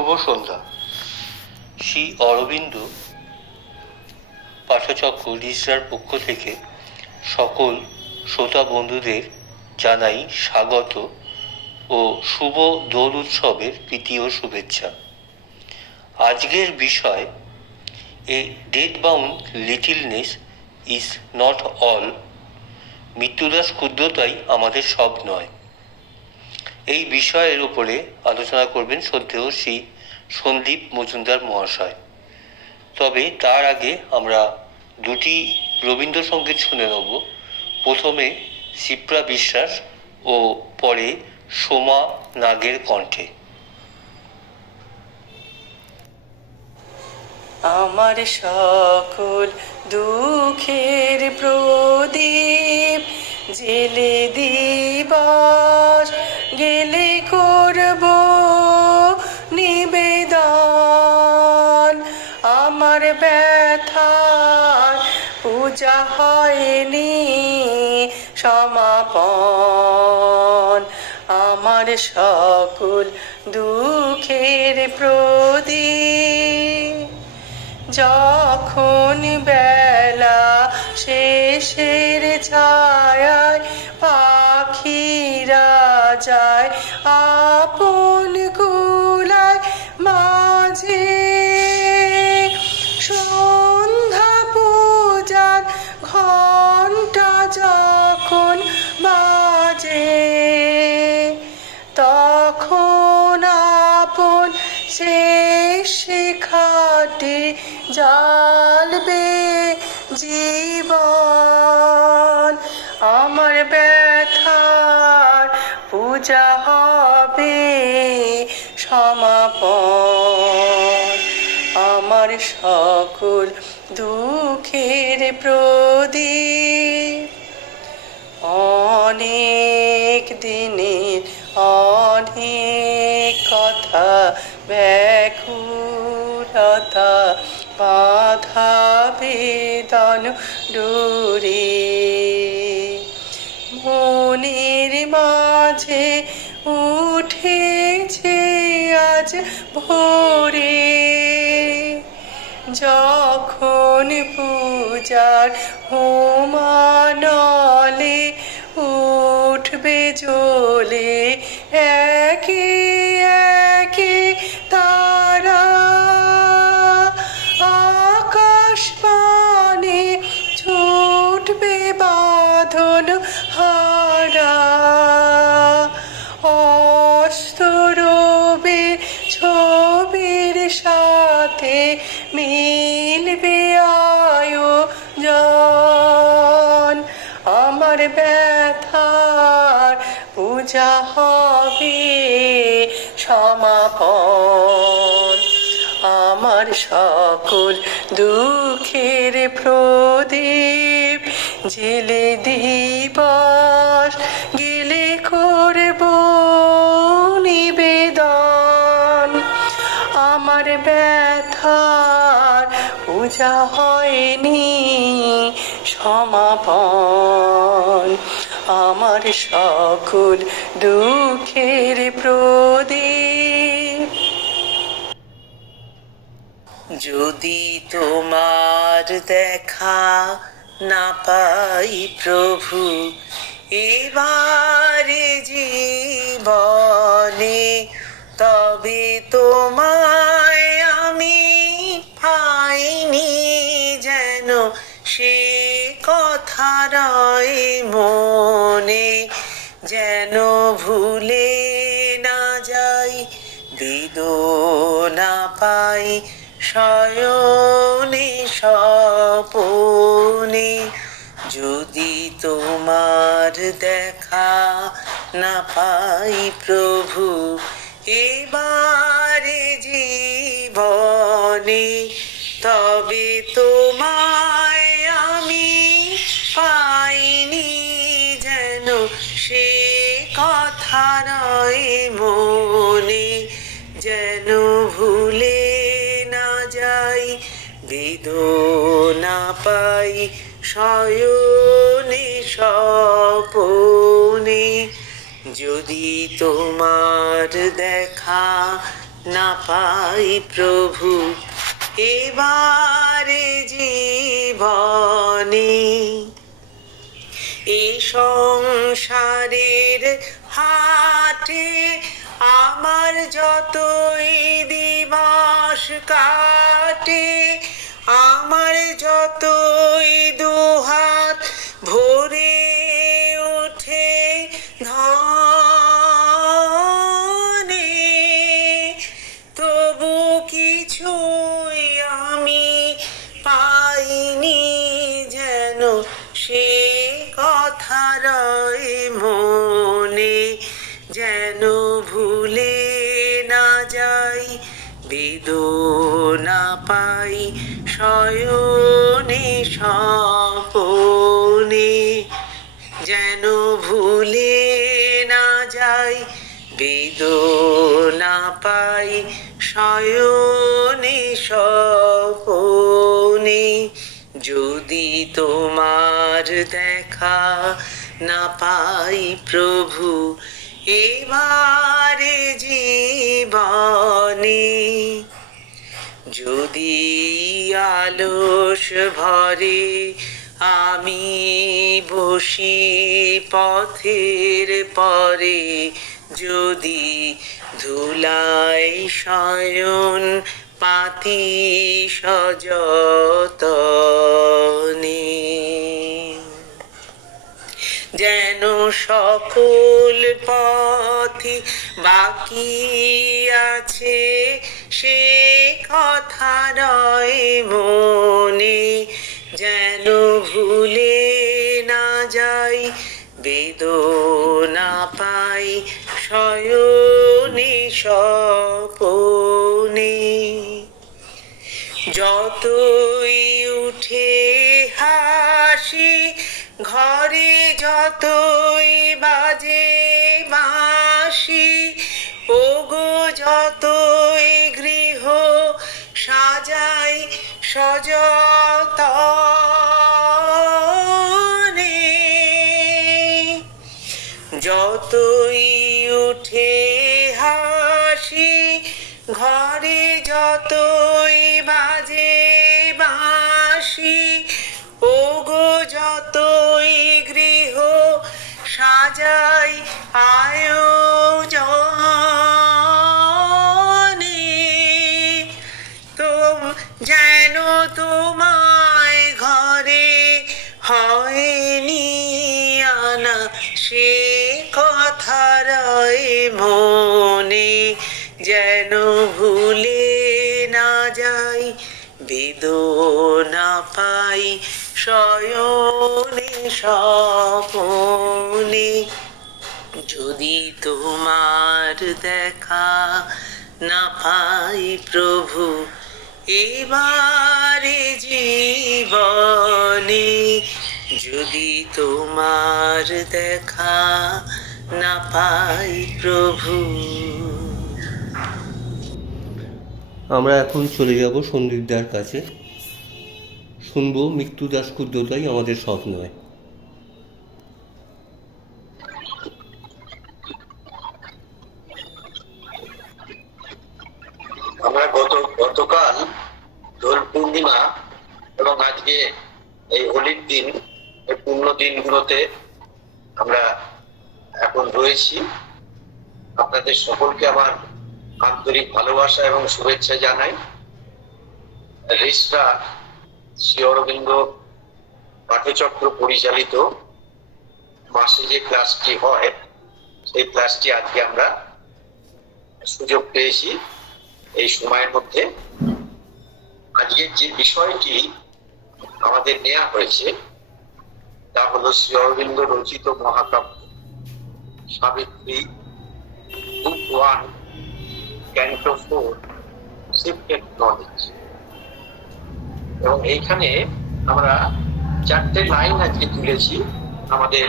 শুভ সন্ধ্যা। শ্রী অরবিন্দ পাঠচক্র রিসরার পক্ষ থেকে সকল শ্রোতা বন্ধুদের জানাই স্বাগত ও শুভ দোল উৎসবের প্রীতি ও শুভেচ্ছা। আজকের বিষয়, a death bound littleness is not all, মৃত্যুদাস ক্ষুদ্রতাই আমাদের সব নয়। এই বিষয়ের উপরে আলোচনা করবেন শ্রদ্ধেয় শ্রী সন্দীপ মজুমদার মহাশয়। তবে তার আগে আমরা দুটি রবীন্দ্রসঙ্গীত শুনে নেব। প্রথমে শিপ্রা বিশ্বাস ও পরে সোমা নাগের কণ্ঠে। আমার সকল দুঃখের প্রদীপ জেলে দিবস গেলে করব নিবেদন। আমার ব্যথার পূজা হয়নি সমাপন। আমার সকল দুঃখের প্রদীপ যখন বেলা শেষের ছায়ায় পাখিরা যায় আপন কুলায় মাঝে, সন্ধ্যা পূজার ঘণ্টা যখন বাজে, তখন আপন শেষ খাটে জ্বালবে জীবন। আমার ব্যথার পূজা হবে সমাপন। আমার সকল দুঃখের প্রদীপ অনেক দিনের অনেক কথা ব্যাকুলতা বাধা বেদন ডোরে মনের মাঝে উঠেছে আজ ভোরে। যখন পূজার হোমানলে উঠবে জ্বলে একে একে তারা, আকাশ পানে ছুটবে বাঁধন হারা, অস্তরবে ছবির সাথে মিলবে আয়োজন। আমার ব্যথার পূজা হবে সমাপন। আমার সকল দুঃখের প্রদীপ জেলে দিবস গেলে করব নিবেদন। আমার ব্যথার পূজা হয়নি সমাপন। আমার সকল দুঃখের প্রদীপ। যদি তোমার দেখা না পাই প্রভু এবারে জীবনে, তবে তোমায় আমি পাইনি যেন সে কথা রয় মনে। যেন ভুলে না যাই বেদনা পাই শয়নে স্বপনে। যদি তোমার দেখা না পাই প্রভু এবারে জীবনে, তবে তোমায় আমি পাইনি যেন সে কথা রয় মনে। যেন ভুলে না যাই বেদনা পাই শয়নে স্বপনে। যদি তোমার দেখা না পাই প্রভু এবারে জীবনে। এই সংসারের হাটে আমার যতই দিবস কাটে, আমার যতই দুহাত ভরে ওঠে ধনে, তবু কিছুই আমি পাইনি যেন সে কথা রয় মনে। যেন ভুলে না যাই বেদনা পাই শয়নে স্বপনে। যেন ভুলে না যাই বেদনা পাই শয়নে স্বপনে। যদি তোমার দেখা না পাই প্রভু এবারে জীবনে, যদি আলস ভরে আমি বসি পথের পরে, যদি ধুলায় শয়ন পাতি সযতনে, যেন সকল পথে বাকি আছে সে কথা রয় মনে। যেন ভুলে না যাই বেদনা পাই শয়নে স্বপনে। যতই উঠে হাসি ঘরে, যতই বাজে বাঁশি, ওগো যতই গৃহ সাজাই সযতনে, যতই উঠে হাসি ঘরে, যতই বাজে বাঁশি, ওগো যতই গৃহ সাজাই আয়োজনে, তো যেন তোমায় ঘরে হয়নি আনা সে কথা রয় মনে। যেন ভুলে না যাই বেদনা পাই শয়নে স্বপনে। যদি তোমার দেখা না পাই প্রভু এবারে জীবনে, যদি তোমার দেখা না পাই প্রভু। আমরা এখন চলে যাব সন্দীপদার কাছে, শুনবো মৃত্যু দাশগুপ্ততাই আমাদের সব নয়। আমরা গতকাল দোল পূর্ণিমা এবং আজকে এই হোলির দিন, এই পূর্ণ দিনগুলোতে আমরা এখন রয়েছি। আপনাদের সকলকে আমার আন্তরিক ভালোবাসা এবং শুভেচ্ছা জানাই। রেসরা শ্রী অরবিন্দ পাঠচক্র পরিচালিত মাসে যে ক্লাসটি হয়, সেই ক্লাসটি আজকে আমরা সুযোগ পেয়েছি এই সময়ের মধ্যে। আজকের যে বিষয়টি আমাদের নেওয়া হয়েছে তা হলো শ্রী অরবিন্দ রচিত মহাকাব্য সাবিত্রী, বুক 1, ক্যান্টো 4, শিফটেড নলেজ। এবং এইখানে আমরা 4টে লাইন আজকে তুলেছি, আমাদের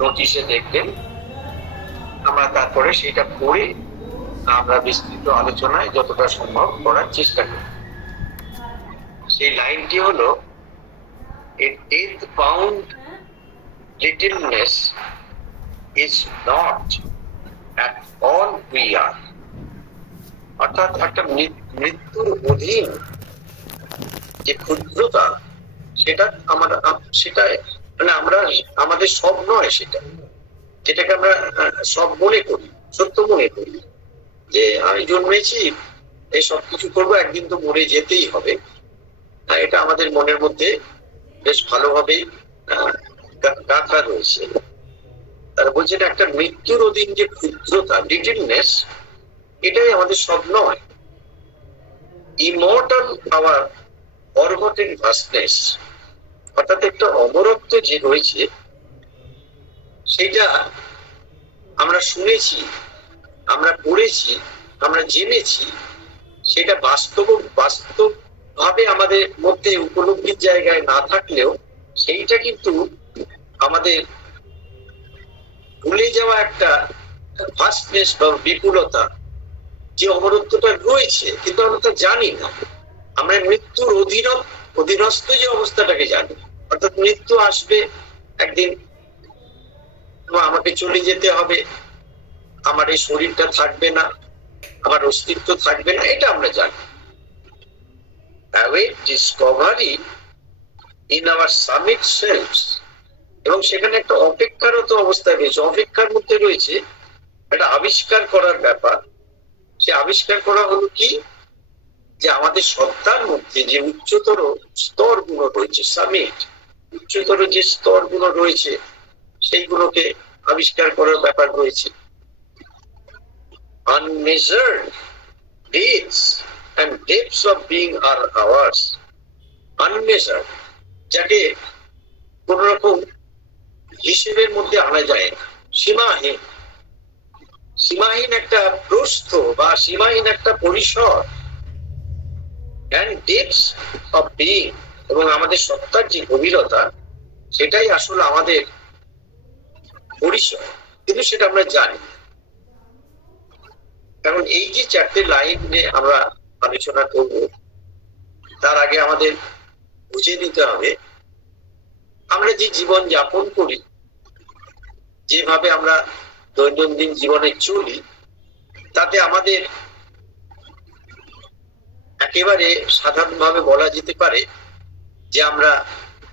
নোটিশে দেখবেন। আমরা তারপরে সেটা পড়ে আমরা বিস্তৃত আলোচনায় যতটা সম্ভব করার চেষ্টা করি। সেই লাইনটি হলো, a death-bound littleness is not at all we are. অর্থাৎ একটা মৃত্যুর অধীন যে ক্ষুদ্রতা, সেটা সেটা মানে আমরা আমাদের সব নয়, যেটাকে আমরা সব মনে করি, সত্য মনে করি যে আমি জন্মেছি, এই সব কিছু করবো, একদিন তো মরে যেতেই হবে। এটা আমাদের মনের মধ্যে বেশ ভালোভাবেই গাঁথা রয়েছে। তারা বলছেন একটা মৃত্যুর অধীন যে ক্ষুদ্রতা, লিটলনেস, এটাই আমাদের সব নয়। ইমর্টাল পাওয়ার, ফরগটেন ভাস্টনেস, অর্থাৎ একটা অমরত্ব যে রয়েছে, সেটা আমরা শুনেছি, আমরা পড়েছি, আমরা জেনেছি, সেটা বাস্তব ভাবে আমাদের মধ্যে উপলব্ধির জায়গায় না থাকলেও সেইটা কিন্তু আমাদের ভুলে যাওয়া একটা ভাস্টনেস বা বিপুলতা, যে অমরত্বটা রয়েছে, কিন্তু আমরা তো জানি না। আমরা মৃত্যুর অধীনস্থ যে অবস্থাটাকে জানি, অর্থাৎ মৃত্যু আসবে একদিন, আমাকে চলে যেতে হবে, আমার এই শরীরটা থাকবে না, আমার অস্তিত্ব থাকবে না, এটা আমরা জানি। await discovery in our summit selves, এবং সেখানে একটা অপেক্ষারত অবস্থায় রয়েছে, অপেক্ষার মধ্যে রয়েছে একটা আবিষ্কার করার ব্যাপার। সে আবিষ্কার করা হলো কি, যে আমাদের সত্তার মধ্যে যে উচ্চতর স্তরগুলো রয়েছে, সামিট, উচ্চতর যে স্তরগুলো রয়েছে, সেইগুলোকে আবিষ্কার করার ব্যাপার রয়েছে। Unmeasured dates and depths of being are ours. Unmeasured, যাকে কোন রকম হিসেবের মধ্যে আনা যায় না, সীমাহীন, সীমাহীন একটা প্রস্থ বা সীমাহীন একটা পরিসর, and depths of being, এবং আমাদের সত্তার যে গভীরতা, সেটাই আসলে আমাদের পরিসর, কিন্তু সেটা আমরা জানি। কারণ এই যে চারটে লাইন নিয়ে আমরা আলোচনা করব, তার আগে আমাদের বুঝে নিতে হবে আমরা যে জীবন যাপন করি, যেভাবে আমরা দৈনন্দিন জীবনে চলি, তাতে আমাদের একেবারে সাধারণভাবে বলা যেতে পারে যে আমরা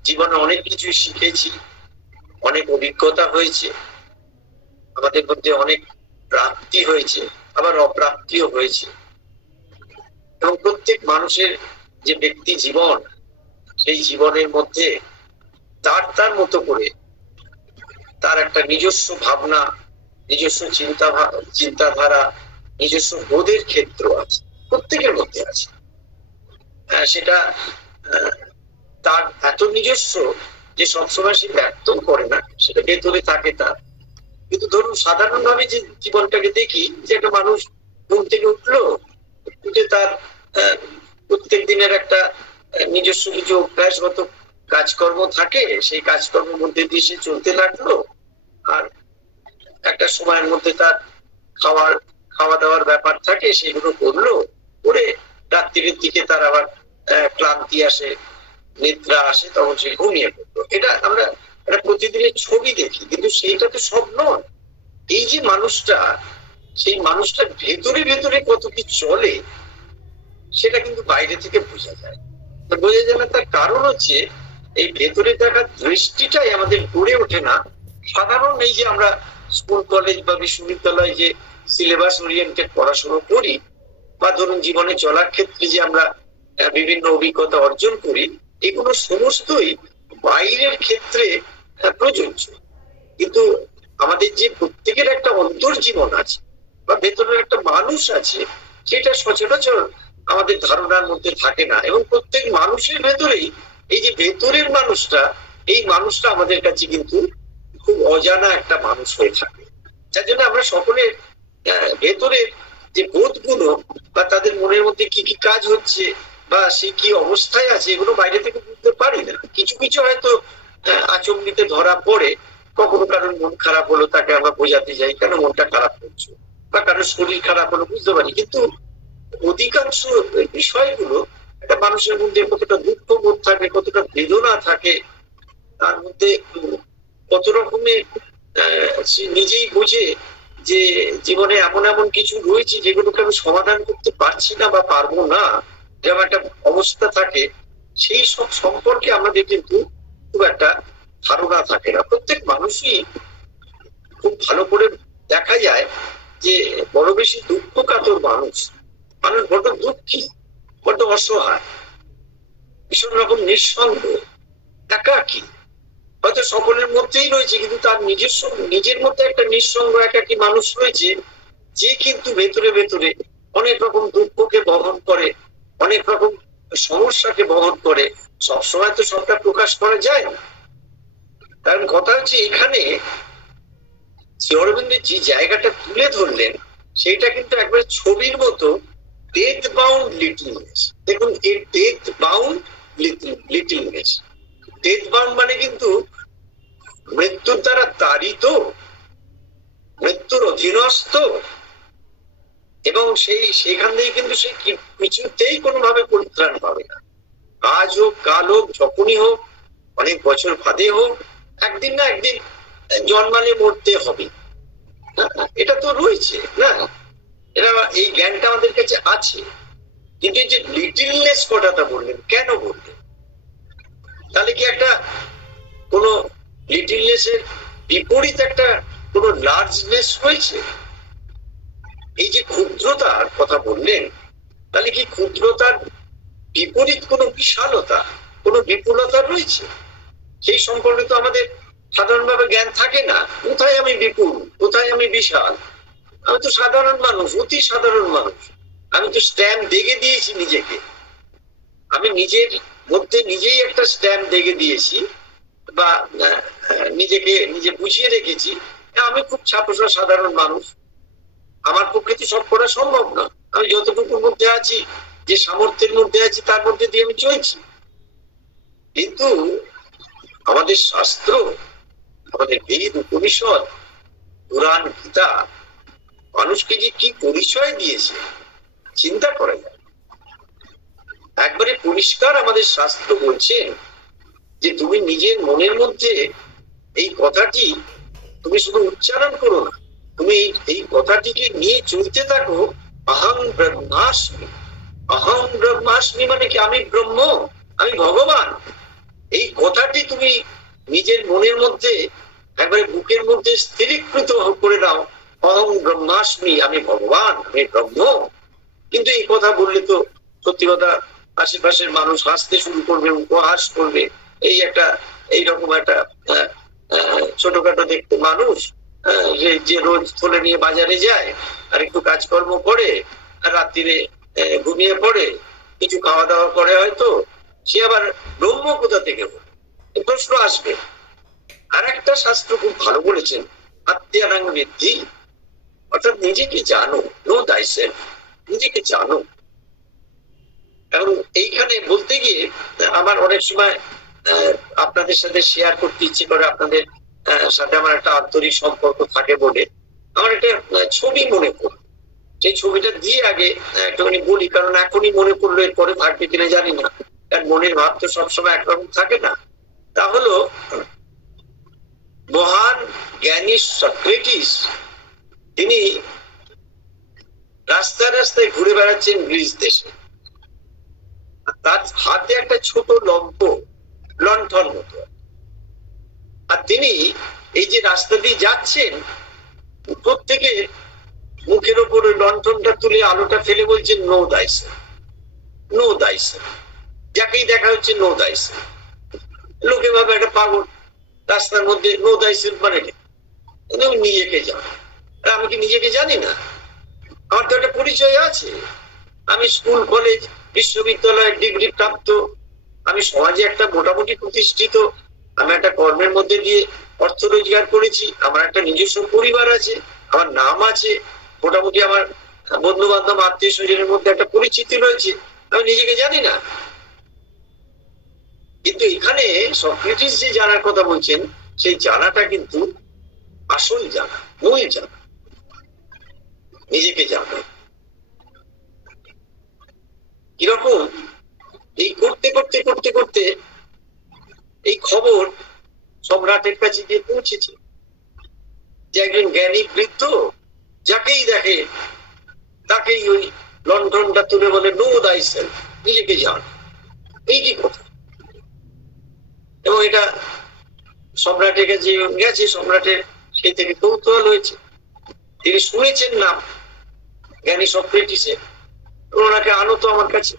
জীবনে অনেক কিছু শিখেছি, অনেক অভিজ্ঞতা হয়েছে, আমাদের মধ্যে অনেক প্রাপ্তি হয়েছে, আবার অপ্রাপ্তিও হয়েছে। এবং প্রত্যেক মানুষের যে ব্যক্তি জীবন, সেই জীবনের মধ্যে তার মতো করে তার একটা নিজস্ব ভাবনা, নিজস্ব চিন্তাধারা, নিজস্ব বোধের ক্ষেত্র আছে, প্রত্যেকের মধ্যে আছে। সেটা তার এত নিজস্ব যে সবসময় সে ব্যক্ত করে না, সেটা ভেতরে থাকে তার। কিন্তু ধরুন সাধারণভাবে যে জীবনটাকে দেখি, যে একটা মানুষ ঘুম থেকে উঠলো, উঠে তার প্রত্যেক দিনের একটা নিজস্ব কিছু অভ্যাসগত কাজকর্ম থাকে, সেই কাজকর্মের মধ্যে দিয়ে সে চলতে লাগলো, আর একটা সময়ের মধ্যে তার খাওয়া দাওয়ার ব্যাপার থাকে, সেগুলো করলো, করে রাত্রির দিকে তার আবার ক্লান্তি আসে, নিদ্রা আসে, তখন সে ঘুমিয়ে পড়লো। এটা আমরা একটা প্রতিদিনের ছবি দেখি, কিন্তু সেইটা তো সব নয়। এই যে মানুষটা, সেই মানুষটার ভেতরে ভেতরে কত কি চলে, সেটা কিন্তু বাইরে থেকে বোঝা যায় না। তার কারণ হচ্ছে এই ভেতরে দেখার দৃষ্টিটাই আমাদের গড়ে ওঠে না। সাধারণ এই যে আমরা স্কুল, কলেজ বা বিশ্ববিদ্যালয়ে যে সিলেবাস ওরিয়েন্টেড পড়াশোনা করি, বা ধরুন জীবনে চলার ক্ষেত্রে যে আমরা বিভিন্ন অভিজ্ঞতা অর্জন করি, এগুলো সমস্তই বাইরের ক্ষেত্রে প্রযোজ্য। কিন্তু আমাদের যে প্রত্যেকের একটা অন্তর্জীবন আছে বা ভেতরের একটা মানুষ আছে, সেটা সচরাচর আমাদের ধারণার মধ্যে থাকে না। এবং প্রত্যেক মানুষের ভেতরেই এই যে ভেতরের মানুষটা, এই মানুষটা আমাদের কাছে কিন্তু খুব অজানা একটা মানুষ হয়ে থাকে। যার জন্য আমরা সকলের ভেতরের যে বোধগুলো বা তাদের মনের মধ্যে কি কি কাজ হচ্ছে বা সে কি অবস্থায় আছে, এগুলো বাইরে থেকে বুঝতে পারি না। কিছু কিছু হয়তো আচমনিতে ধরা পড়ে, কখনো কারোর মন খারাপ হলো, তাকে আমরা বোঝাতে যাই কেন মনটা খারাপ করছে, বা কারোর শরীর খারাপ হলো বুঝতে পারি। কিন্তু অধিকাংশ বিষয়গুলো একটা মানুষের মধ্যে কতটা দুঃখ বোধ থাকে, কতটা বেদনা থাকে, তার মধ্যে কত রকমের সে নিজেই বোঝে যে জীবনে এমন এমন কিছু রয়েছে যেগুলোকে আমি সমাধান করতে পারছি না বা পারবো না, যেমন একটা অবস্থা থাকে, সেই সব সম্পর্কে আমাদের কিন্তু খুব একটা ধারণা থাকে না। প্রত্যেক মানুষই খুব ভালো করে দেখা যায় যে বড় বেশি দুঃখ কাতর মানুষ বড্ড দুঃখী, বড্ড অসহায়, ভীষণ রকম নিঃসঙ্গ, একাকী। হয়তো সকলের মধ্যেই রয়েছে, কিন্তু তার নিজের মধ্যে একটা নিঃসঙ্গ একাকী মানুষ রয়েছে, যে কিন্তু ভেতরে ভেতরে অনেক রকম দুঃখকে বহন করে, অনেক রকম সমস্যাকে বহন করে। সবসময় তো সবটা প্রকাশ করা যায় না। কারণ কথা হচ্ছে এখানে শ্রী অরবিন্দ যে জায়গাটা তুলে ধরলেন সেটা কিন্তু একবারে ছবির মতো ডেথ বাউন্ড লিটলনেস। দেখুন, এই ডেথ বাউন্ড লিটলনেস, ডেথ বাউন্ড মানে কিন্তু মৃত্যুর দ্বারা তাড়িত, মৃত্যুর অধীনস্থ, এবং সেখান থেকে কিন্তু সে কিছুতেই কোনোভাবে পরিত্রাণ পাবে না। আজ হোক, কাল হোক, যখনই হোক, অনেক বছর বাদে হোক, একদিন না একদিন জন্মালে মরতে হবে, এটা তো রয়েছে না? এটা এই জ্ঞানটা আমাদের কাছে আছে। কিন্তু এই যে লিটলনেস কথাটা বললেন, কেন বললেন? তাহলে কি একটা কোন লিটলনেস এর বিপরীত একটা কোন লার্জনেস রয়েছে? এই যে ক্ষুদ্রতার কথা বললেন, তাহলে কি ক্ষুদ্রতার বিপরীত কোন বিশালতা, কোন বিপুলতা রয়েছে? সেই সম্পর্কে তো আমাদের সাধারণভাবে জ্ঞান থাকে না। কোথায় আমি বিপুল, কোথায় আমি বিশাল? আমি তো সাধারণ মানুষ, অতি সাধারণ মানুষ। আমি তো স্ট্যাম্প দেখে দিয়েছি নিজেকে, আমি নিজের মধ্যে নিজেই একটা স্ট্যাম্প দেখে দিয়েছি বা নিজেকে নিজে বুঝিয়ে রেখেছি আমি খুব ছাপোষা সাধারণ মানুষ। আমার পক্ষে তো সব করা সম্ভব না। আমি যতটুকুর মধ্যে আছি, যে সামর্থ্যের মধ্যে আছি, তার মধ্যে দিয়ে আমি চলছি। কিন্তু আমাদের শাস্ত্র, আমাদের বেদ, উপনিষদ, পুরাণ, গীতা মানুষকে যে কি পরিচয় দিয়েছে চিন্তা করা যায়। একবারে পরিষ্কার আমাদের শাস্ত্র বলছেন যে তুমি নিজের মনের মধ্যে এই কথাটি তুমি শুধু উচ্চারণ করো না, তুমি এই কথাটিকে নিয়ে চলতে থাকো। অহং ব্রহ্মাস্মি। অহং ব্রহ্মাস্মি মানে কি? আমি ব্রহ্ম, আমি ভগবান। এই কথাটি তুমি নিজের মনের মধ্যে একবারে বুকের মধ্যে স্থিরীকৃত করে দাও। অহং ব্রহ্মাস্মি, আমি ভগবান, আমি ব্রহ্ম। কিন্তু এই কথা বললে তো সত্যি কথা আশেপাশের মানুষ হাসতে শুরু করবে, উপহাস করবে। এই একটা এইরকম একটা ছোটখাটো দেখতে মানুষ, যে রোজ থলে নিয়ে বাজারে যায় আর একটু কাজকর্ম করে আর রাত্রিরে ঘুমিয়ে পড়ে, কিছু খাওয়া দাওয়া করে, হয়তো সে আবার ব্রহ্ম কোথা থেকে বলে? প্রশ্ন আসবে। আর একটা শাস্ত্র খুব ভালো বলেছেন, আত্মানাং বিদ্ধি, অর্থাৎ নিজেকে জানো, নো thyself, নিজেকে জানো। কারণ এইখানে বলতে গিয়ে আমার অনেক সময় আপনাদের সাথে শেয়ার করতে ইচ্ছে করে, আপনাদের সাথে আমার একটা আন্তরিক সম্পর্ক থাকে বলে আমার একটা ছবি মনে পড়ে। সেই ছবিটা দিয়ে আগে একটুখানি বলি, কারণ এখনই মনে পড়লো, এরপরে থাকবে কিনা জানি না, কারণ মনের ভাব তো সবসময় একরকম থাকে না। তা হলো মহান জ্ঞানী সক্রেটিস, তিনি রাস্তায় রাস্তায় ঘুরে বেড়াচ্ছেন গ্রিস দেশে। তার হাতে একটা ছোট লণ্ঠন মতো, আর তিনি এই যে রাস্তা দিয়ে যাচ্ছেন, প্রত্যেকে মুখের ওপর ওই লণ্ঠনটা তুলে আলোটা ফেলে বলছেন নো thyself, নো thyself। যাকেই দেখা হচ্ছে নো thyself। লোকে ভাবে একটা পাগল, রাস্তার মধ্যে নো thyself মানে নিজেকে জানো। আমি কি নিজেকে জানি না? আমার তো একটা পরিচয় আছে। আমি স্কুল, কলেজ, বিশ্ববিদ্যালয়ের ডিগ্রি প্রাপ্ত, আমি সমাজে একটা মোটামুটি প্রতিষ্ঠিত, আমি একটা কর্মের মধ্যে দিয়ে অর্থ রোজগার করেছি, আমার একটা নিজস্ব পরিবার আছে, আমার নাম আছে, মোটামুটি আমার বন্ধু বান্ধব, আত্মীয় স্বজনের মধ্যে একটা পরিচিতি রয়েছে। আমি নিজেকে জানি না। কিন্তু এখানে সক্রেটিস যে জানার কথা বলছেন, সেই জানাটা কিন্তু আসল জানা, মূল জানা, নিজেকে জানা। কিরকম? এই করতে করতে করতে করতে এই খবর সম্রাটের কাছে গিয়ে পৌঁছেছে যে একজন জ্ঞানী বৃদ্ধ যাকেই দেখে তাকেই ওই লণ্ঠনটা তুলে বলে নো thyself, নিজেকে জান। এই কি কথা? এবং এটা সম্রাটের কাছে গেছে, সম্রাটের সেই থেকে কৌতূহল হয়েছে, তিনি শুনেছেন নাম জ্ঞানী সক্রেটিসের, ওনাকে আনো তো আমার কাছে।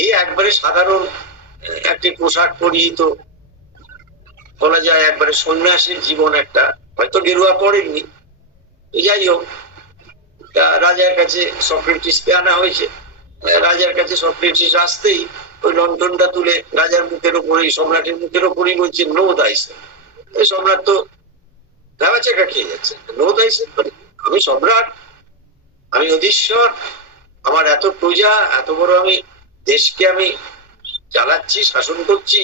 এই একবারে সাধারণ একটি পোশাক পরিহিত, বলা যায় একবারে সন্ন্যাসীর জীবন একটা, হয়তো গেরুয়া পড়েননি। যাই হোক, রাজার কাছে সক্রেটিসকে আনা হয়েছে। রাজার কাছে সক্রেটিস আসতেই ওই লণ্ঠনটা তুলে রাজার মুখের উপরেই, সম্রাটের মুখের উপরেই বলছে নো thyself। এই সম্রাট তো ভেবাচাকা খেয়ে যাচ্ছে, নো thyself করে, আমি সম্রাট, আমি অধীশ্বর, আমার এত প্রজা, এত বড় আমি দেশকে আমি চালাচ্ছি, শাসন করছি,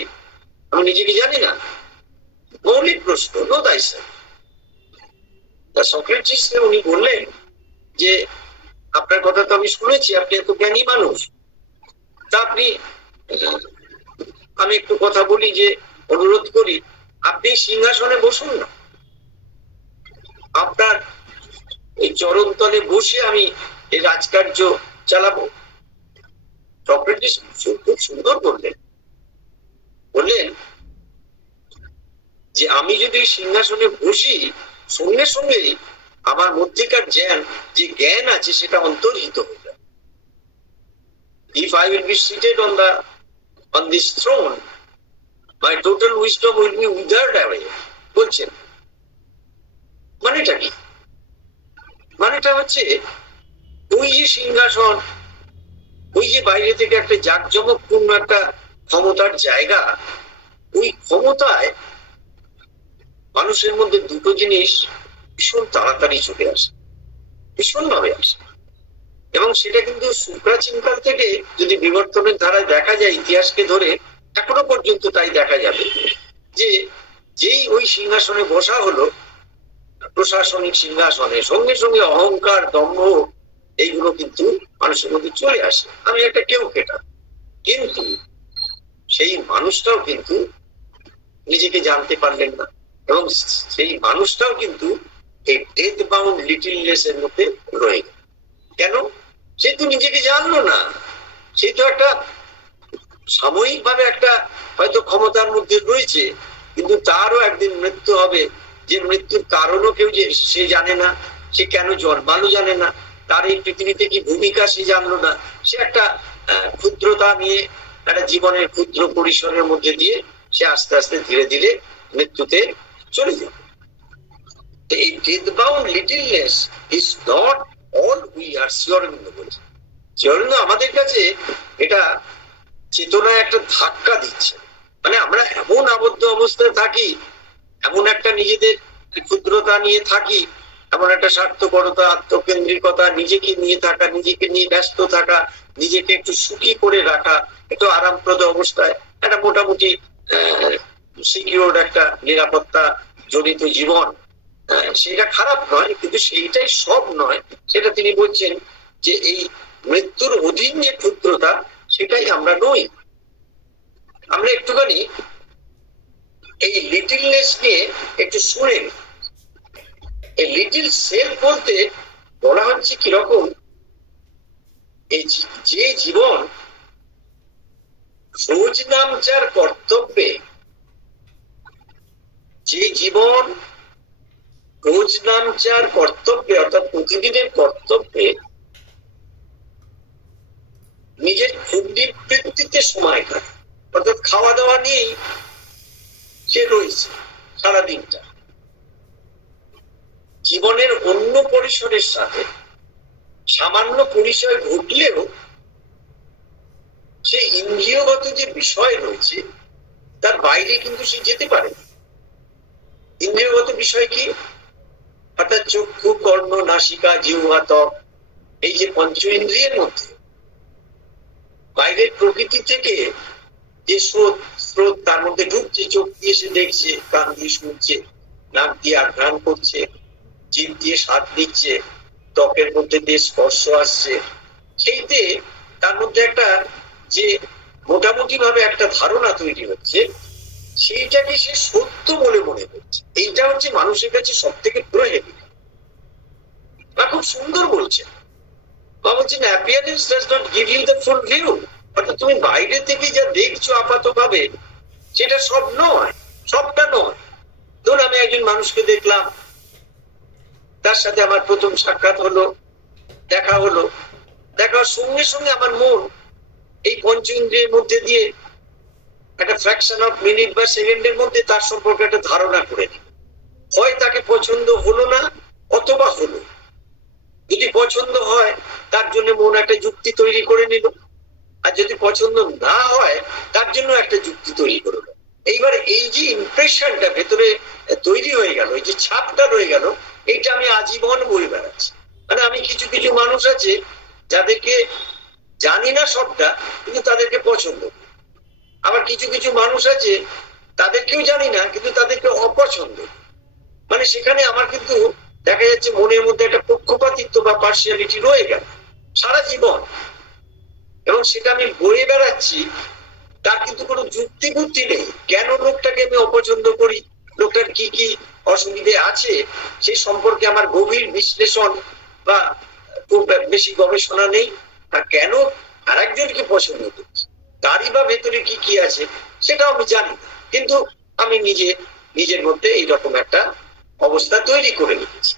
আমি নিজেকে জানি না? মৌলিক প্রশ্ন, নো thyself। সক্রেটিস উনি বললেন যে আপনার কথা তো আমি শুনেছি, আপনি এত জ্ঞানী মানুষ, তা আপনি, আমি একটু কথা বলি, যে অনুরোধ করি আপনি সিংহাসনে বসুন না, আপনার এই চরণ তলে বসে আমি এই রাজকার্য চালাবো। সক্রেটিস খুব সুন্দর বললেন যে আমি যদি সিংহাসনে বসি, সঙ্গে সঙ্গে আমার মধ্যেকার যে জ্ঞান আছে সেটা অন্তর্হিত হয়ে যায়। If I will be seated on this throne, my total wisdom will be withered away, বলছেন। মানেটা কি? মানেটা হচ্ছে ওই যে সিংহাসন, ওই যে বাইরে থেকে একটা জাঁকজমকপূর্ণ একটা ক্ষমতার জায়গা, ওই ক্ষমতায় মানুষের মধ্যে দুটো জিনিস ভীষণ তাড়াতাড়ি চলে আসে, ভীষণ ভাবে আসে। এবং সেটা কিন্তু সুপ্রাচীনকাল থেকে যদি বিবর্তনের ধারায় দেখা যায়, ইতিহাসকে ধরে এখনো পর্যন্ত তাই দেখা যাবে, যে যেই ওই সিংহাসনে বসা হলো, প্রশাসনিক সিংহাসনে, সঙ্গে সঙ্গে অহংকার, দম্ভ, এইগুলো কিন্তু মানুষের মধ্যে চলে আসে। আমি একটা কেউ কেটা, কিন্তু সেই মানুষটাও কিন্তু নিজেকে জানতে পারলেন না, এবং সেই মানুষটাও কিন্তু এই ডেথ বাউন্ড লিটলনেস এর মধ্যে রয়ে গেল। কেন? সে তো নিজেকে জানলো না, সে তো একটা সাময়িক ভাবে একটা হয়তো ক্ষমতার মধ্যে রয়েছে, কিন্তু তারও একদিন মৃত্যু হবে, যে মৃত্যুর কারণও কেউ সে জানে না, সে কেন জন্মালো জানে না, তার এই পৃথিবীতে কি ভূমিকা সে জানলো না। সে একটা ক্ষুদ্রতা নিয়ে, একটা জীবনের ক্ষুদ্র পরিসরের মধ্যে দিয়ে সে আস্তে আস্তে ধীরে ধীরে মৃত্যুতে চলে যাবে। এই death bound littleness is not all we are. Sri Aurobindo বলছে, শ্রীঅরবিন্দ আমাদের কাছে এটা চেতনায় একটা ধাক্কা দিচ্ছে। মানে আমরা এমন আবদ্ধ অবস্থায় থাকি, এমন একটা নিজেদের ক্ষুদ্রতা নিয়ে থাকি, এমন একটা স্বার্থপরতা, আত্মকেন্দ্রিকতা, নিজেকে নিয়ে থাকা, নিজেকে নিয়ে ব্যস্ত থাকা, নিজেকে একটু সুখী করে রাখা, একটু আরামপ্রদ অবস্থায় একটা মোটামুটি সিকিউর একটা নিরাপত্তা জনিত জীবন, সেটা খারাপ নয়, কিন্তু সেইটাই সব নয়। সেটা তিনি বলছেন যে এই মৃত্যুর অধীন যে ক্ষুদ্রতা, সেটাই আমরা নই। আমরা একটুখানি এই লিটলনেস নিয়ে একটু শুনেন। এই লিটল সেলফ বলতে বলা হচ্ছে কিরকম, এই যে জীবন রোজ নামচার কর্তব্যে, যে জীবন রোজ নামচার কর্তব্যে অর্থাৎ প্রতিদিনের কর্তব্যে নিজের ক্ষুদ্রবৃত্তিতে সময় কাটে, অর্থাৎ খাওয়া দাওয়া নিয়েই সে রয়েছে সারাদিনটা। জীবনের অন্য পরিসরের সাথে সামান্য পরিচয় ঘটলেও সে ইন্দ্রিয়গত যে বিষয় রয়েছে তার বাইরে কিন্তু সে যেতে পারে। ইন্দ্রিয়গত বিষয় কি? অর্থাৎ চক্ষু, কর্ণ, নাসিকা, জিহ্বা, ত্বক, এই যে পঞ্চ ইন্দ্রিয়ের মধ্যে বাইরের প্রকৃতি থেকে যে স্রোত তার মধ্যে ঢুকছে, চোখ দিয়ে সে দেখছে, কান দিয়ে শুনছে, নাক দিয়ে আঘ্রাণ করছে, জিভ দিয়ে স্বাদ দিচ্ছে, ত্বকের মধ্যে দিয়ে স্পর্শ আসছে, সেইতে তার মধ্যে একটা যে মোটামুটি ভাবে একটা ধারণা তৈরি হচ্ছে, সেইটাকে সে সত্য বলে মনে করছে। এইটা হচ্ছে মানুষের কাছে সব থেকে প্রয়োজনীয়। খুব সুন্দর বলছেন। মা বলছেন appearance does not give you the full view, অর্থাৎ তুমি বাইরে থেকে যা দেখছো আপাতভাবে সেটা সব নয়, সবটা নয়। ধরুন আমি একজন মানুষকে দেখলাম, তার সাথে আমার প্রথম সাক্ষাৎ হলো, দেখা হলো, দেখার সঙ্গে সঙ্গে আমার মন এই পঞ্চ ইন্দ্রিয়ের মধ্যে দিয়ে একটা ফ্র্যাকশন অফ মিনিট বা সেকেন্ডের মধ্যে তার সম্পর্কে একটা ধারণা করে নিল। হয় তাকে পছন্দ হলো না অথবা হলো। যদি পছন্দ হয় তার জন্য মন একটা যুক্তি তৈরি করে নিল, আর যদি পছন্দ না হয় তার জন্য একটা যুক্তি তৈরি করে নিল। এইবারে এই যে ইমপ্রেশনটা ভেতরে তৈরি হয়ে গেল, এই যে ছাপটা রয়ে গেল, এইটা আমি আজীবন বয়ে বেড়াচ্ছি। মানে আমি কিছু কিছু মানুষ আছে যাদেরকে জানি না সবটা, কিন্তু তাদেরকে পছন্দ করি। আবার কিছু কিছু মানুষ আছে তাদেরকেও জানি না, কিন্তু তাদেরকে অপছন্দ। মানে সেখানে আমার কিন্তু দেখা যাচ্ছে মনের মধ্যে একটা পক্ষপাতিত্ব বা পার্সিয়ালিটি রয়ে গেল সারা জীবন, এবং সেটা আমি বয়ে বেড়াচ্ছি। তার কিন্তু কোনো যুক্তি বুদ্ধি নেই। কেন লোকটাকে আমি অপছন্দ করি, লোকটার কি কি অসুবিধে আছে সেই সম্পর্কে আমার গভীর বিশ্লেষণ বা খুব বেশি গবেষণা নেই। আর কেন আর একজনকে পছন্দ করছি, তারই বা ভেতরে কি কি আছে সেটাও আমি জানি না, কিন্তু আমি নিজের মধ্যে এইরকম একটা অবস্থা তৈরি করে নিয়েছি।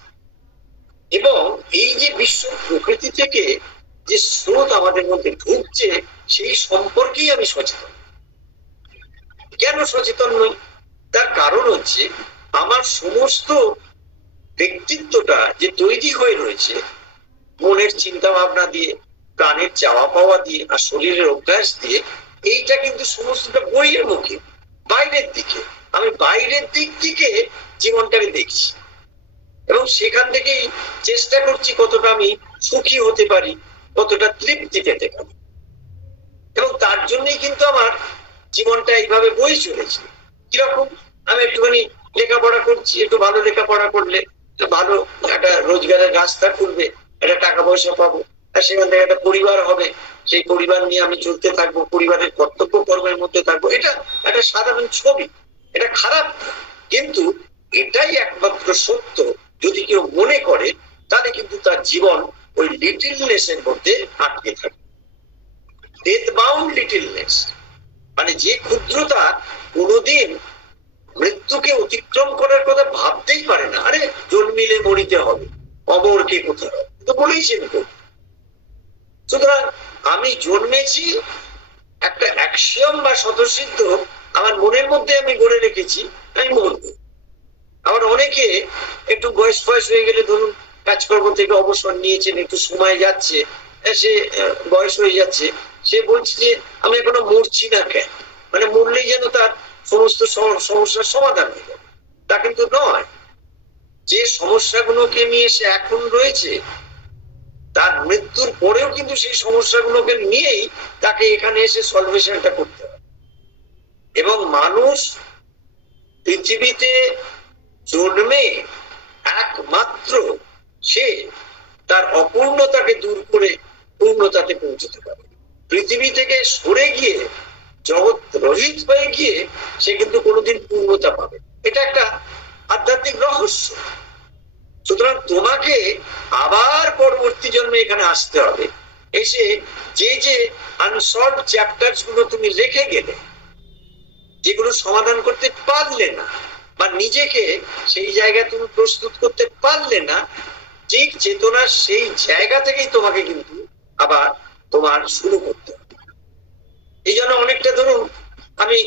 এবং এই যে বিশ্ব প্রকৃতি থেকে যে স্রোত আমাদের মধ্যে ঢুকছে সেই সম্পর্কেই আমি সচেতন। কেন সচেতন নই? তার কারণ হচ্ছে আমার সমস্ত ব্যক্তিত্বটা যে তৈরি হয়ে রয়েছে মনের চিন্তা ভাবনা দিয়ে, প্রাণের চাওয়া পাওয়া দিয়ে, আর শরীরের অভ্যাস দিয়ে, এইটা কিন্তু সমস্তটা বইয়ের মুখে, বাইরের দিকে। আমি বাইরের দিক থেকে জীবনটাকে দেখছি এবং সেখান থেকেই চেষ্টা করছি কতটা আমি সুখী হতে পারি, কতটা তৃপ্তি পেতে পারি। এবং তার জন্যই কিন্তু আমার জীবনটা এইভাবে বয়ে চলেছে। কিরকম? আমি একটুখানি লেখাপড়া করছি, একটু ভালো লেখাপড়া করলে ভালো একটা রোজগারের রাস্তা খুলবে, একটা টাকা পয়সা পাবো, আর সেখান থেকে একটা পরিবার হবে, সেই পরিবার নিয়ে আমি চলতে থাকবো, পরিবারের কর্তব্য কর্মের মধ্যে থাকবো। এটা একটা সাধারণ ছবি, এটা খারাপ, কিন্তু এটাই একমাত্র সত্য। যদি কেউ মনে করে তাহলে কিন্তু তার জীবন ওই লিটিলনেস এর মধ্যে আটকে থাকে। ডেথ বাউন্ড লিটিলনেস, মানে যে ক্ষুদ্রতা কোনোদিন মৃত্যুকে অতিক্রম করার কথা ভাবতেই পারে না। আরে জন্মিলে মরিতে হবে, অমর কে কোথায় হবে, তো বলেইছেন তো। সুতরাং আমি জন্মেছি একটা অ্যাক্সিয়ম বা স্বতঃসিদ্ধ আমার মনের মধ্যে আমি গড়ে রেখেছি, আমি মরব। আবার অনেকে একটু বয়স হয়ে গেলে, ধরুন কাজকর্ম থেকে অবসর নিয়েছেন, একটু সময় যাচ্ছে, সে বয়স হয়ে যাচ্ছে, সে বলছে যে আমি এখনো মরছি না কেন, মানে মরলেই যেন তার সমস্ত সমস্যার সমাধান হয়ে যাবে। তা কিন্তু নয়। যে সমস্যাগুলোকে নিয়ে সে এখন রয়েছে, তার মৃত্যুর পরেও কিন্তু সেই সমস্যাগুলোকে নিয়েই তাকে এখানে এসে সলভেশনটা করতে হবে। এবং মানুষ পৃথিবীতে জন্মে একমাত্র সে তার অপূর্ণতাকে দূর করে পূর্ণতাতে পৌঁছতে পারে। পৃথিবী থেকে সরে গিয়ে, জগৎ রহিত হয়ে গিয়ে সে কিন্তু কোনোদিন পূর্ণতা পাবে। এটা একটা আধ্যাত্মিক রহস্য। সুতরাং তোমাকে আবার পরবর্তী জন্মে এখানে আসতে হবে, এসে যে যে আনসলভড চ্যাপ্টার্স গুলো তুমি রেখে গেলে, যেগুলো সমাধান করতে পারলে না, বা নিজেকে সেই জায়গায় তুমি প্রস্তুত করতে পারলে না, ঠিক চেতনা সেই জায়গা থেকেই তোমাকে কিন্তু আবার তোমার শুরু করতে হবে। এই জন্য অনেকটা, ধরুন আমি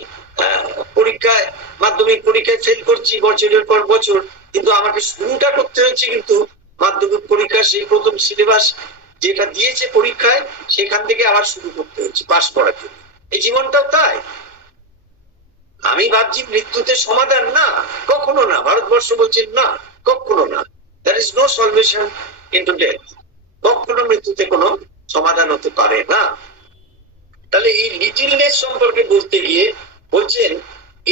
পরীক্ষায়, মাধ্যমিক পরীক্ষায় ফেল করছি বছরের পর বছর, কিন্তু আমাকে শুরুটা করতে হচ্ছে কিন্তু মাধ্যমিক পরীক্ষা সেই প্রথম সিলেবাস যেটা দিয়েছে পরীক্ষায়, সেখান থেকে আবার শুরু করতে হচ্ছে পাস করার জন্য। এই জীবনটাও তাই। আমি ভাবছি মৃত্যুতে সমাধান, না, কখনো না। ভারতবর্ষ বলছেন না, কখনো না। There is no solution into death. কখনো মৃত্যুতে কোনো সমাধান হতে পারে না। তাহলে এই লিটিলনেস সম্পর্কে বলতে গিয়ে বলছেন,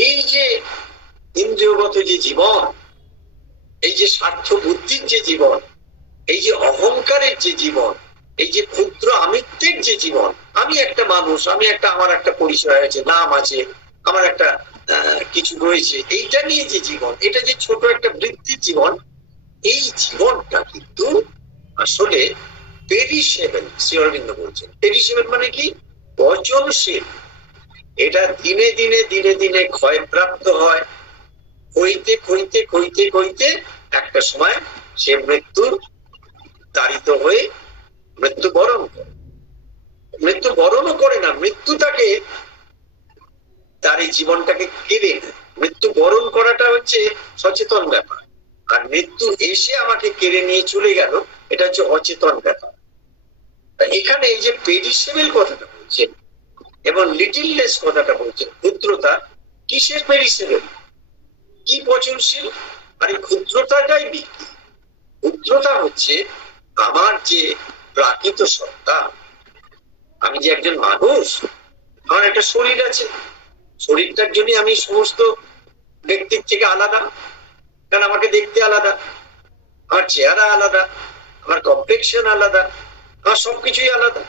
এই যে ইন্দ্রিয়গত যে জীবন, এই যে স্বার্থ বুদ্ধির যে জীবন, এই যে অহংকারের যে জীবন, এই যে ক্ষুদ্র আমিত্বের যে জীবন, আমি একটা মানুষ, আমি একটা, আমার একটা পরিচয় আছে, নাম আছে, আমার একটা কিছু রয়েছে, এইটা নিয়ে যে জীবন, এটা যে ছোট একটা বৃত্তির জীবন, এই জীবনটা কিন্তু আসলে পেরিশেবল, শ্রী অরবিন্দ বলছেন পেরিশেবল মানে কি, পচনশীল। এটা দিনে দিনে দিনে দিনে ক্ষয়প্রাপ্ত হয়, হইতে হইতে হইতে হইতে একটা সময় সে মৃত্যুর তাড়িত হয়ে মৃত্যুবরণ করে। মৃত্যুবরণও করে না, মৃত্যু তাকে তার এই জীবনটাকে কেড়ে নেয়। মৃত্যুবরণ করাটা হচ্ছে সচেতন ব্যাপার, আর মৃত্যু এসে আমাকে কেড়ে নিয়ে চলে গেল এটা হচ্ছে অচেতন ব্যাপার। এখানে এই যে পেরিশেবল কথাটা বলছেন এবং লিটিলনেস কথাটা বলছেন, ক্ষুদ্রতা, কিসের পেরিশেবল, কি পচনশীল? আর ক্ষুদ্রতাটাই বিক্রি। ক্ষুদ্রতা হচ্ছে আমার যে প্রাকৃত সত্তা, আমি যে একজন মানুষ, আমার একটা শরীর আছে, শরীরটার জন্য আমি সমস্ত ব্যক্তির থেকে আলাদা, কারণ আমাকে দেখতে আলাদা, আমার চেহারা আলাদা, আমার কমপ্লেক্সন আলাদা, আমার সবকিছুই আলাদা।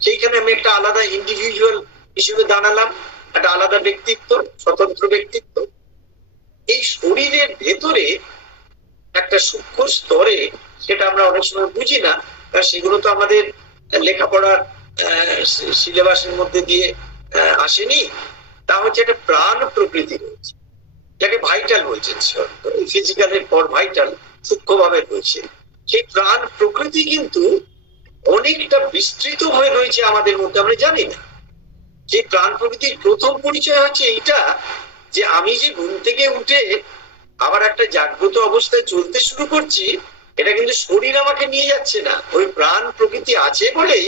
সেইখানে আমি একটা আলাদা ইন্ডিভিজুয়াল হিসেবে দাঁড়ালাম, একটা আলাদা ব্যক্তিত্ব, স্বতন্ত্র ব্যক্তিত্ব। এই শরীরের ভেতরে একটা সূক্ষ্ম স্তরে, সেটা আমরা অনেক সময় বুঝি না, কারণ সেগুলো তো আমাদের লেখাপড়ার সিলেবাসের মধ্যে দিয়ে আসেনি। তা হচ্ছে একটা প্রাণ প্রকৃতি রয়েছে, যাকে ভাইটাল বলছেন, ফিজিক্যালের পর ভাইটাল সূক্ষ্মভাবে রয়েছে। সেই প্রাণ প্রকৃতি কিন্তু অনেকটা বিস্তৃত হয়ে রয়েছে আমাদের মধ্যে, আমরা জানি না। সেই প্রাণ প্রকৃতির প্রথম পরিচয় হচ্ছে এইটা, যে আমি যে ঘুম থেকে উঠে আবার একটা জাগ্রত অবস্থায় চলতে শুরু করছি, এটা কিন্তু শরীর আমাকে নিয়ে যাচ্ছে না, ওই প্রাণ প্রকৃতি আছে বলেই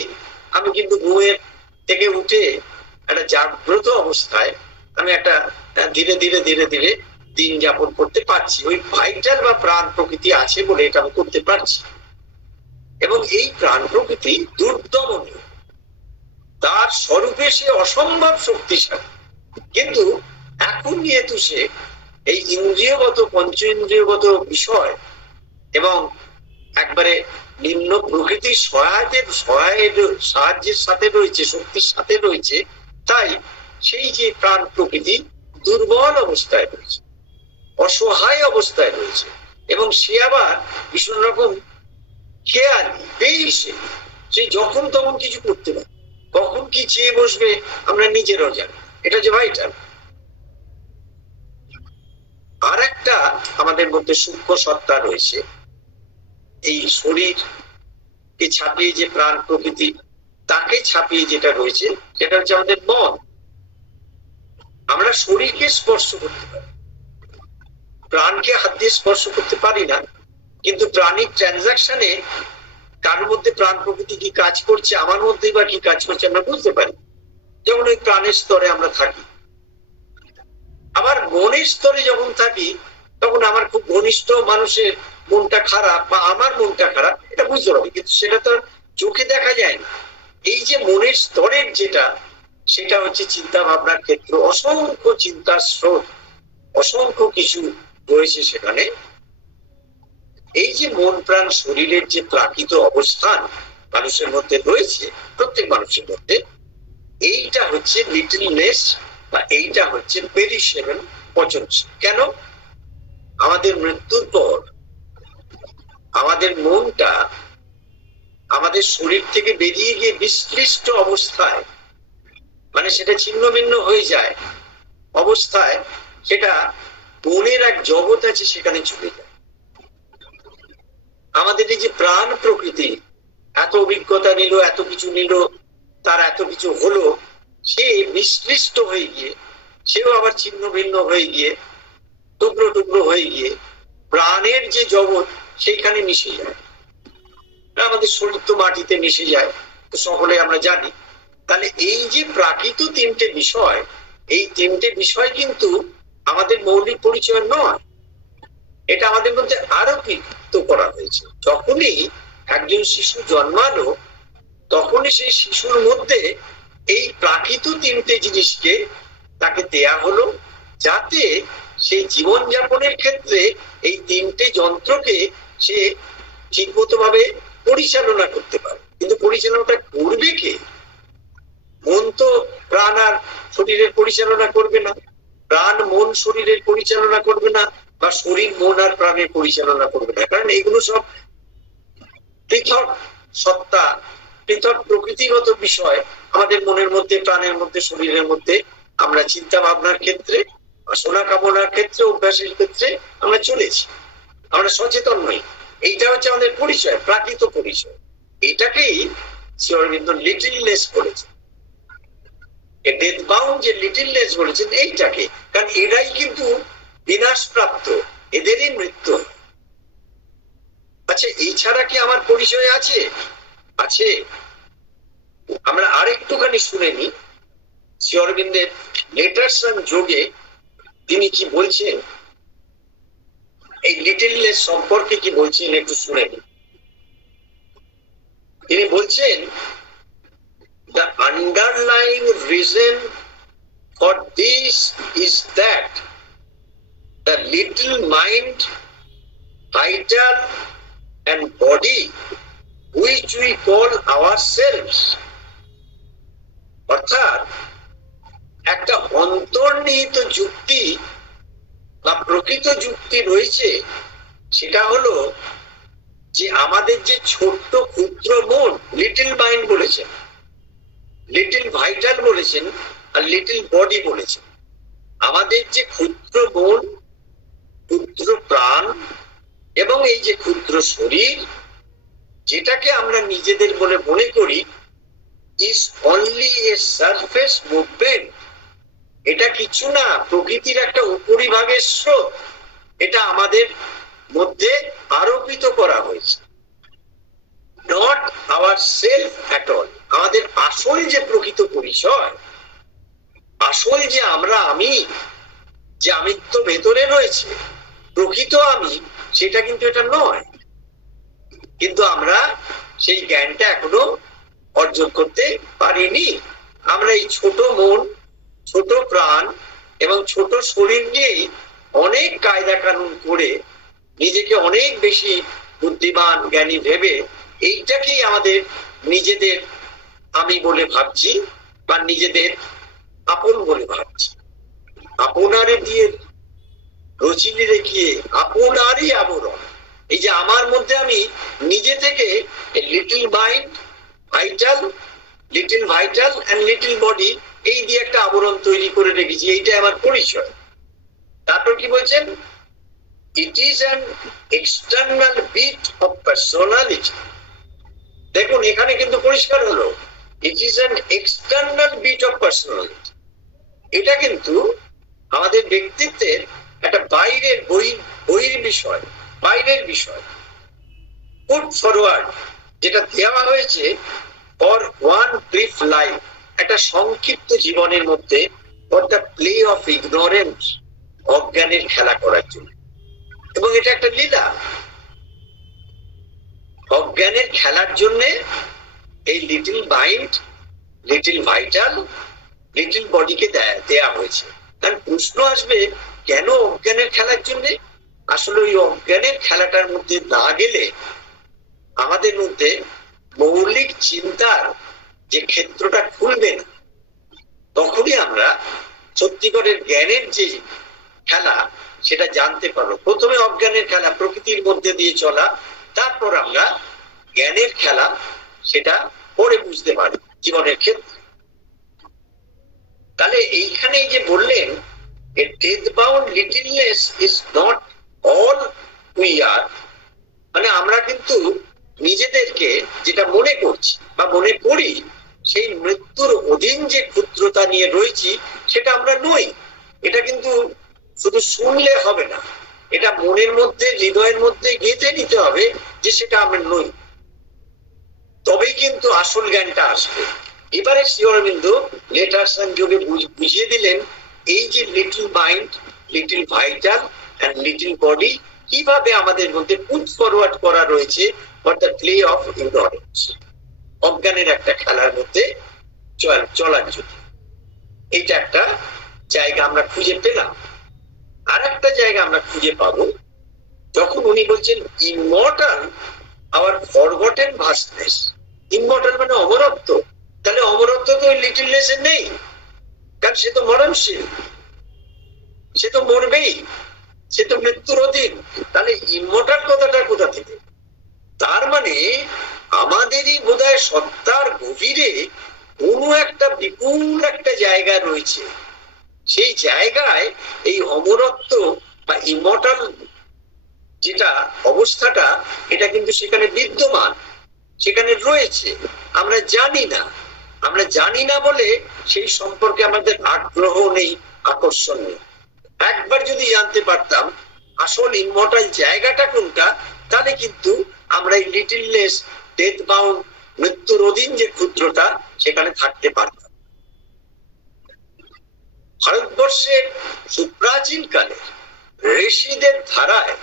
আমি কিন্তু ঘুমের থেকে উঠে একটা জাগ্রত অবস্থায় আমি একটা ধীরে ধীরে ধীরে ধীরে দিন যাপন করতে পারছি। ওই ভাইটাল বা প্রাণ প্রকৃতি আছে বলে এটা আমি করতে পারছি। এবং এই প্রাণ প্রকৃতি দুর্দমনীয়, তার স্বরূপে সে অসম্ভব শক্তিশালী, কিন্তু এখন যেহেতু সে এই ইন্দ্রিয়গত, পঞ্চ ইন্দ্রিয়গত বিষয় এবং একবারে নিম্ন প্রকৃতির সাহায্যের সাথে রয়েছে, শক্তির সাথে রয়েছে, তাই সেই যে প্রাণ প্রকৃতি দুর্বল অবস্থায় রয়েছে, অসহায় অবস্থায় রয়েছে, এবং সে আবার ভীষণ রকম খেয়ালি, পেরিশেবল। সে যখন তখন কিছু করতে পারে, কখন কি চেয়ে বসবে আমরা নিজেরও জানি। এটা যে ভাইটাল। আর একটা আমাদের মধ্যে সূক্ষ্ম সত্তা রয়েছে, এই শরীরকে ছাপিয়ে যে প্রাণ প্রকৃতি, তাকে ছাপিয়ে যেটা রয়েছে সেটা হচ্ছে আমাদের মন। আমরা শরীরকে স্পর্শ করতে পারি, প্রাণকে হাত দিয়ে স্পর্শ করতে পারি না, কিন্তু প্রাণীর ট্রানজাকশনে কারোর মধ্যে প্রাণ প্রকৃতি কি কাজ করছে, আমার মধ্যে বা কি কাজ করছে আমরা বুঝতে পারি। যেমন ওই প্রাণের স্তরে আমরা থাকি। আবার মনের স্তরে যখন থাকি, তখন আমার খুব ঘনিষ্ঠ মানুষের মনটা খারাপ বা আমার মনটা খারাপ, এটা বুঝতে পারি, কিন্তু সেটা তো চোখে দেখা যায় না। এই যে মনের স্তরের যেটা, সেটা হচ্ছে চিন্তা ভাবনার ক্ষেত্র, অসংখ্য চিন্তার স্রোত, অসংখ্য কিছু রয়েছে সেখানে। এই যে মন প্রাণ শরীরের যে প্রাকৃত অবস্থান মানুষের মধ্যে রয়েছে, প্রত্যেক মানুষের মধ্যে, এইটা হচ্ছে লিটলনেস বা এইটা হচ্ছে পেরিশেবল, পচনশীল। কেন? আমাদের মৃত্যুর পর আমাদের মনটা আমাদের শরীর থেকে বেরিয়ে গিয়ে বিশ্লিষ্ট অবস্থায়, মানে সেটা ছিন্ন ভিন্ন হয়ে যায় অবস্থায়, সেটা মনের এক জগৎ আছে সেখানে চলে যায়। আমাদের এই যে প্রাণ প্রকৃতি এত অভিজ্ঞতা নিল, এত কিছু নিল, তার এত কিছু হলো, সে বিশ্লিষ্ট হয়ে গিয়ে, সেও আবার ছিন্ন ভিন্ন হয়ে গিয়ে, টুকরো টুকরো হয়ে গিয়ে প্রাণের যে জগৎ সেইখানে মিশে যায়। আমাদের শরীর তো মাটিতে মিশে যায়, তো সকলে আমরা জানি। তাহলে এই যে প্রাকৃত তিনটে বিষয়, এই তিনটে বিষয় কিন্তু আমাদের মৌলিক পরিচয় নয়, এটা আমাদের মধ্যে আরোপিত করা হয়েছে। যখনই একজন শিশু জন্মালো, তখনই সেই শিশুর মধ্যে এই প্রাকৃত তিনটে জিনিসকে তাকে দেয়া হলো, যাতে সেই জীবনযাপনের ক্ষেত্রে এই তিনটে যন্ত্রকে সে ঠিক মতো ভাবে পরিচালনা করতে পারে। কিন্তু পরিচালনাটা করবে কে? মন তো প্রাণ আর শরীরের পরিচালনা করবে না, প্রাণ মন শরীরের পরিচালনা করবে না, বা শরীর মন আর প্রাণের পরিচালনা করবে না, কারণ এগুলো সব পৃথক সত্তা, পৃথক প্রকৃতিগত বিষয় আমাদের মনের মধ্যে, প্রাণের মধ্যে, শরীরের মধ্যে আমরা চিন্তা ভাবনার ক্ষেত্রে, বাসনা কামনার ক্ষেত্রে, অভ্যাসের ক্ষেত্রে আমরা চলেছি, আমরা সচেতন নই। এইটা হচ্ছে আমাদের পরিচয়, প্রাকৃত পরিচয়। এটাকেই শ্রী অরবিন্দ লিটলনেস বলেছেন, ডেথ বাউন্ড যে লিটলনেস বলেছেন এইটাকে, কারণ এরাই কিন্তু বিনাশ প্রাপ্ত, এদেরই মৃত্যু। আচ্ছা, এই ছাড়া কি আমার পরিচয় আছে? আছে। আমরা আরেকটুখানি শুনে নি শ্রী অরবিন্দের লেটার্স অন যোগে তিনি কি বলছেন, এই লিটলনেস সম্পর্কে কি বলছেন একটু শুনে নি। তিনি বলছেন, the underlying reason for this is that the little mind, vital and body which we call ourselves, অর্থাৎ একটা অন্তর্নিহিত যুক্তি বা প্রকৃত যুক্তি রয়েছে, সেটা হলো যে আমাদের যে ছোট্ট ক্ষুদ্র মন, লিটল মাইন্ড বলেছেন, লিটল ভাইটাল বলেছেন, আর লিটল বডি বলেছেন। আমাদের যে ক্ষুদ্র মন, ক্ষুদ্র প্রাণ এবং এই যে ক্ষুদ্র শরীর, যেটাকে আমরা নিজেদের বলে মনে করি, is only a surface movement, এটা কিছু না, প্রকৃতির একটা উপরিভাগের স্রোত। এটা আমাদের মধ্যে আরোপিত করা হয়েছে, not our self at all. আমাদের আসল যে প্রকৃত পরিচয়, আসল যে আমরা আমি, যে আমিত্ব ভেতরে রয়েছে, প্রকৃত আমি, সেটা কিন্তু এটা নয়। কিন্তু আমরা সেই জ্ঞানটা এখনো অর্জন করতে পারিনি। আমরা এই ছোট মন, ছোট প্রাণ এবং ছোট শরীর নিয়েই অনেক কায়দা কানুন করে নিজেকে অনেক বেশি বুদ্ধিমান জ্ঞানী ভেবে এইটাকেই আমাদের নিজেদের আমি বলে ভাবছি বা নিজেদের আপন বলে ভাবছি। আপনারে দিয়ে রচিলি রেখিয়ে আপনারই আবরণ। এই যে আমার মধ্যে আমি নিজে থেকে little mind, vital and little body, এই দিয়ে একটা আবরণ তৈরি করে রেখেছি, এইটা আমার পরিচয়। তারপর কি বলছেন, it is an external bit of personality. দেখুন এখানে কিন্তু পরিষ্কার হলো, it is an external bit of personality. এটা কিন্তু আমাদের ব্যক্তিত্বের একটা বাইরের বিষয়, বাইরের বিষয়। পুট ফরওয়ার্ড, যেটা দেওয়া হয়েছে ফর ওয়ান ব্রিফ লাইফ, একটা সংক্ষিপ্ত জীবনের মধ্যে, for the play of ignorance, অজ্ঞানের খেলা করার জন্য। এবং এটা একটা লীলা, অজ্ঞানের খেলার জন্য এই little mind, little vital, little বডিকে দেয়া হয়েছে। কারণ প্রশ্ন আসবে, কেন অজ্ঞানের খেলার জন্য? আসলে ওই অজ্ঞানের খেলাটার মধ্যে না গেলে আমাদের মধ্যে মৌলিক চিন্তার যে ক্ষেত্রটা খুলবে না, তখনই আমরা সত্যিকারের জ্ঞানের যে খেলা সেটা জানতে পারবো। প্রথমে অজ্ঞানের খেলা, প্রকৃতির মধ্যে দিয়ে চলা, তারপর আমরা জ্ঞানের খেলা সেটা পরে বুঝতে পারবো জীবনের ক্ষেত্রে। তাহলে এইখানে যে বললেন, death bound littleness is not all we are, মানে আমরা কিন্তু নিজেদেরকে যেটা মনে করছি বা মনে করি, সেই মৃত্যুর অধীন যে ক্ষুদ্রতা নিয়ে রয়েছি, সেটা আমরা নই। এটা কিন্তু শুধু শুনলে হবে না, এটা মনের মধ্যে, হৃদয়ের মধ্যে গেঁথে নিতে হবে যে সেটা আমরা নই, তবেই কিন্তু আসল জ্ঞানটা আসবে। এবারে শ্রী অরবিন্দ লেটার্স অন যোগে বুঝিয়ে দিলেন, এই যে little mind, little vital and little body কিভাবে আমাদের মধ্যে পুট ফরওয়ার্ড করা রয়েছে for the play of ignorance, অজ্ঞানের একটা খেলার মধ্যে চলার জন্য। এটা একটা জায়গা আমরা খুঁজে পেলাম। আর একটা জায়গা আমরা খুঁজে পাবো যখন উনি বলছেন immortal hour forgotten vastness. Immortal মানে অমরত্ব। তাহলে অমরত্ব তো লিটলনেস এর নেই, কারণ সে তো মরণশীল, সে তো মরবেই, সে তো মৃত্যুর অধীন। তাহলে ইমমর্টাল কথাটা কোথা থেকে? তার মানে আমাদেরই বোধহয় সত্তার গভীরে কোনো একটা বিপুল একটা জায়গা রয়েছে। সেই জায়গায় এই অমরত্ব বা ইমর্টাল যেটা অবস্থাটা, এটা কিন্তু সেখানে বিদ্যমান, সেখানে রয়েছে। আমরা জানি না বলে সেই সম্পর্কে আমাদের আগ্রহ নেই, আকর্ষণ নেই। একবার যদি জানতে পারতাম আসল ইমর্টাল জায়গাটা কোনটা, তাহলে কিন্তু আমরা এই লিটলনেস, ডেথ বাউন্ড, মৃত্যুর অধীন যে ক্ষুদ্রতা, সেখানে থাকতে পারতাম। ভারতবর্ষের সুপ্রাচীন কালে ঋষিদের ধারায়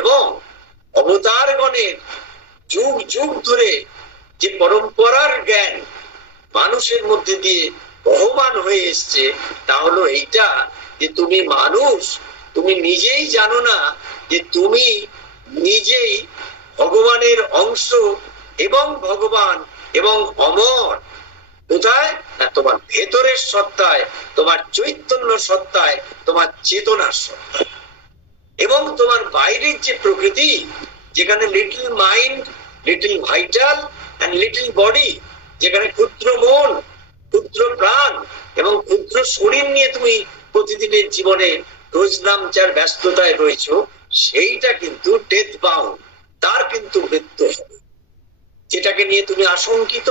এবং অবতারগণের যুগ যুগ ধরে যে পরম্পরার জ্ঞান মানুষের মধ্যে দিয়ে বহমান হয়ে এসছে, তা হলো এইটা যে তুমি মানুষ, তুমি নিজেই জানো না যে তুমি নিজেই ভগবানের অংশ এবং ভগবান এবং অমর। কোথায়? না তোমার ভেতরের সত্তায়, তোমার চৈতন্য সত্তায়, তোমার চেতনার সত্তায়। এবং তোমার বাইরের যে প্রকৃতি, যেখানে little mind, little vital and little body, যেখানে ক্ষুদ্র মন, ক্ষুদ্র প্রাণ এবং ক্ষুদ্র শরীর নিয়ে তুমি প্রতিদিনের জীবনে রোজনামচার ব্যস্ততায় রয়েছো, সেইটা কিন্তু ডেথ বাউন্ড, তার কিন্তু মৃত্যু হবে। যেটাকে নিয়ে তুমি আশঙ্কিত,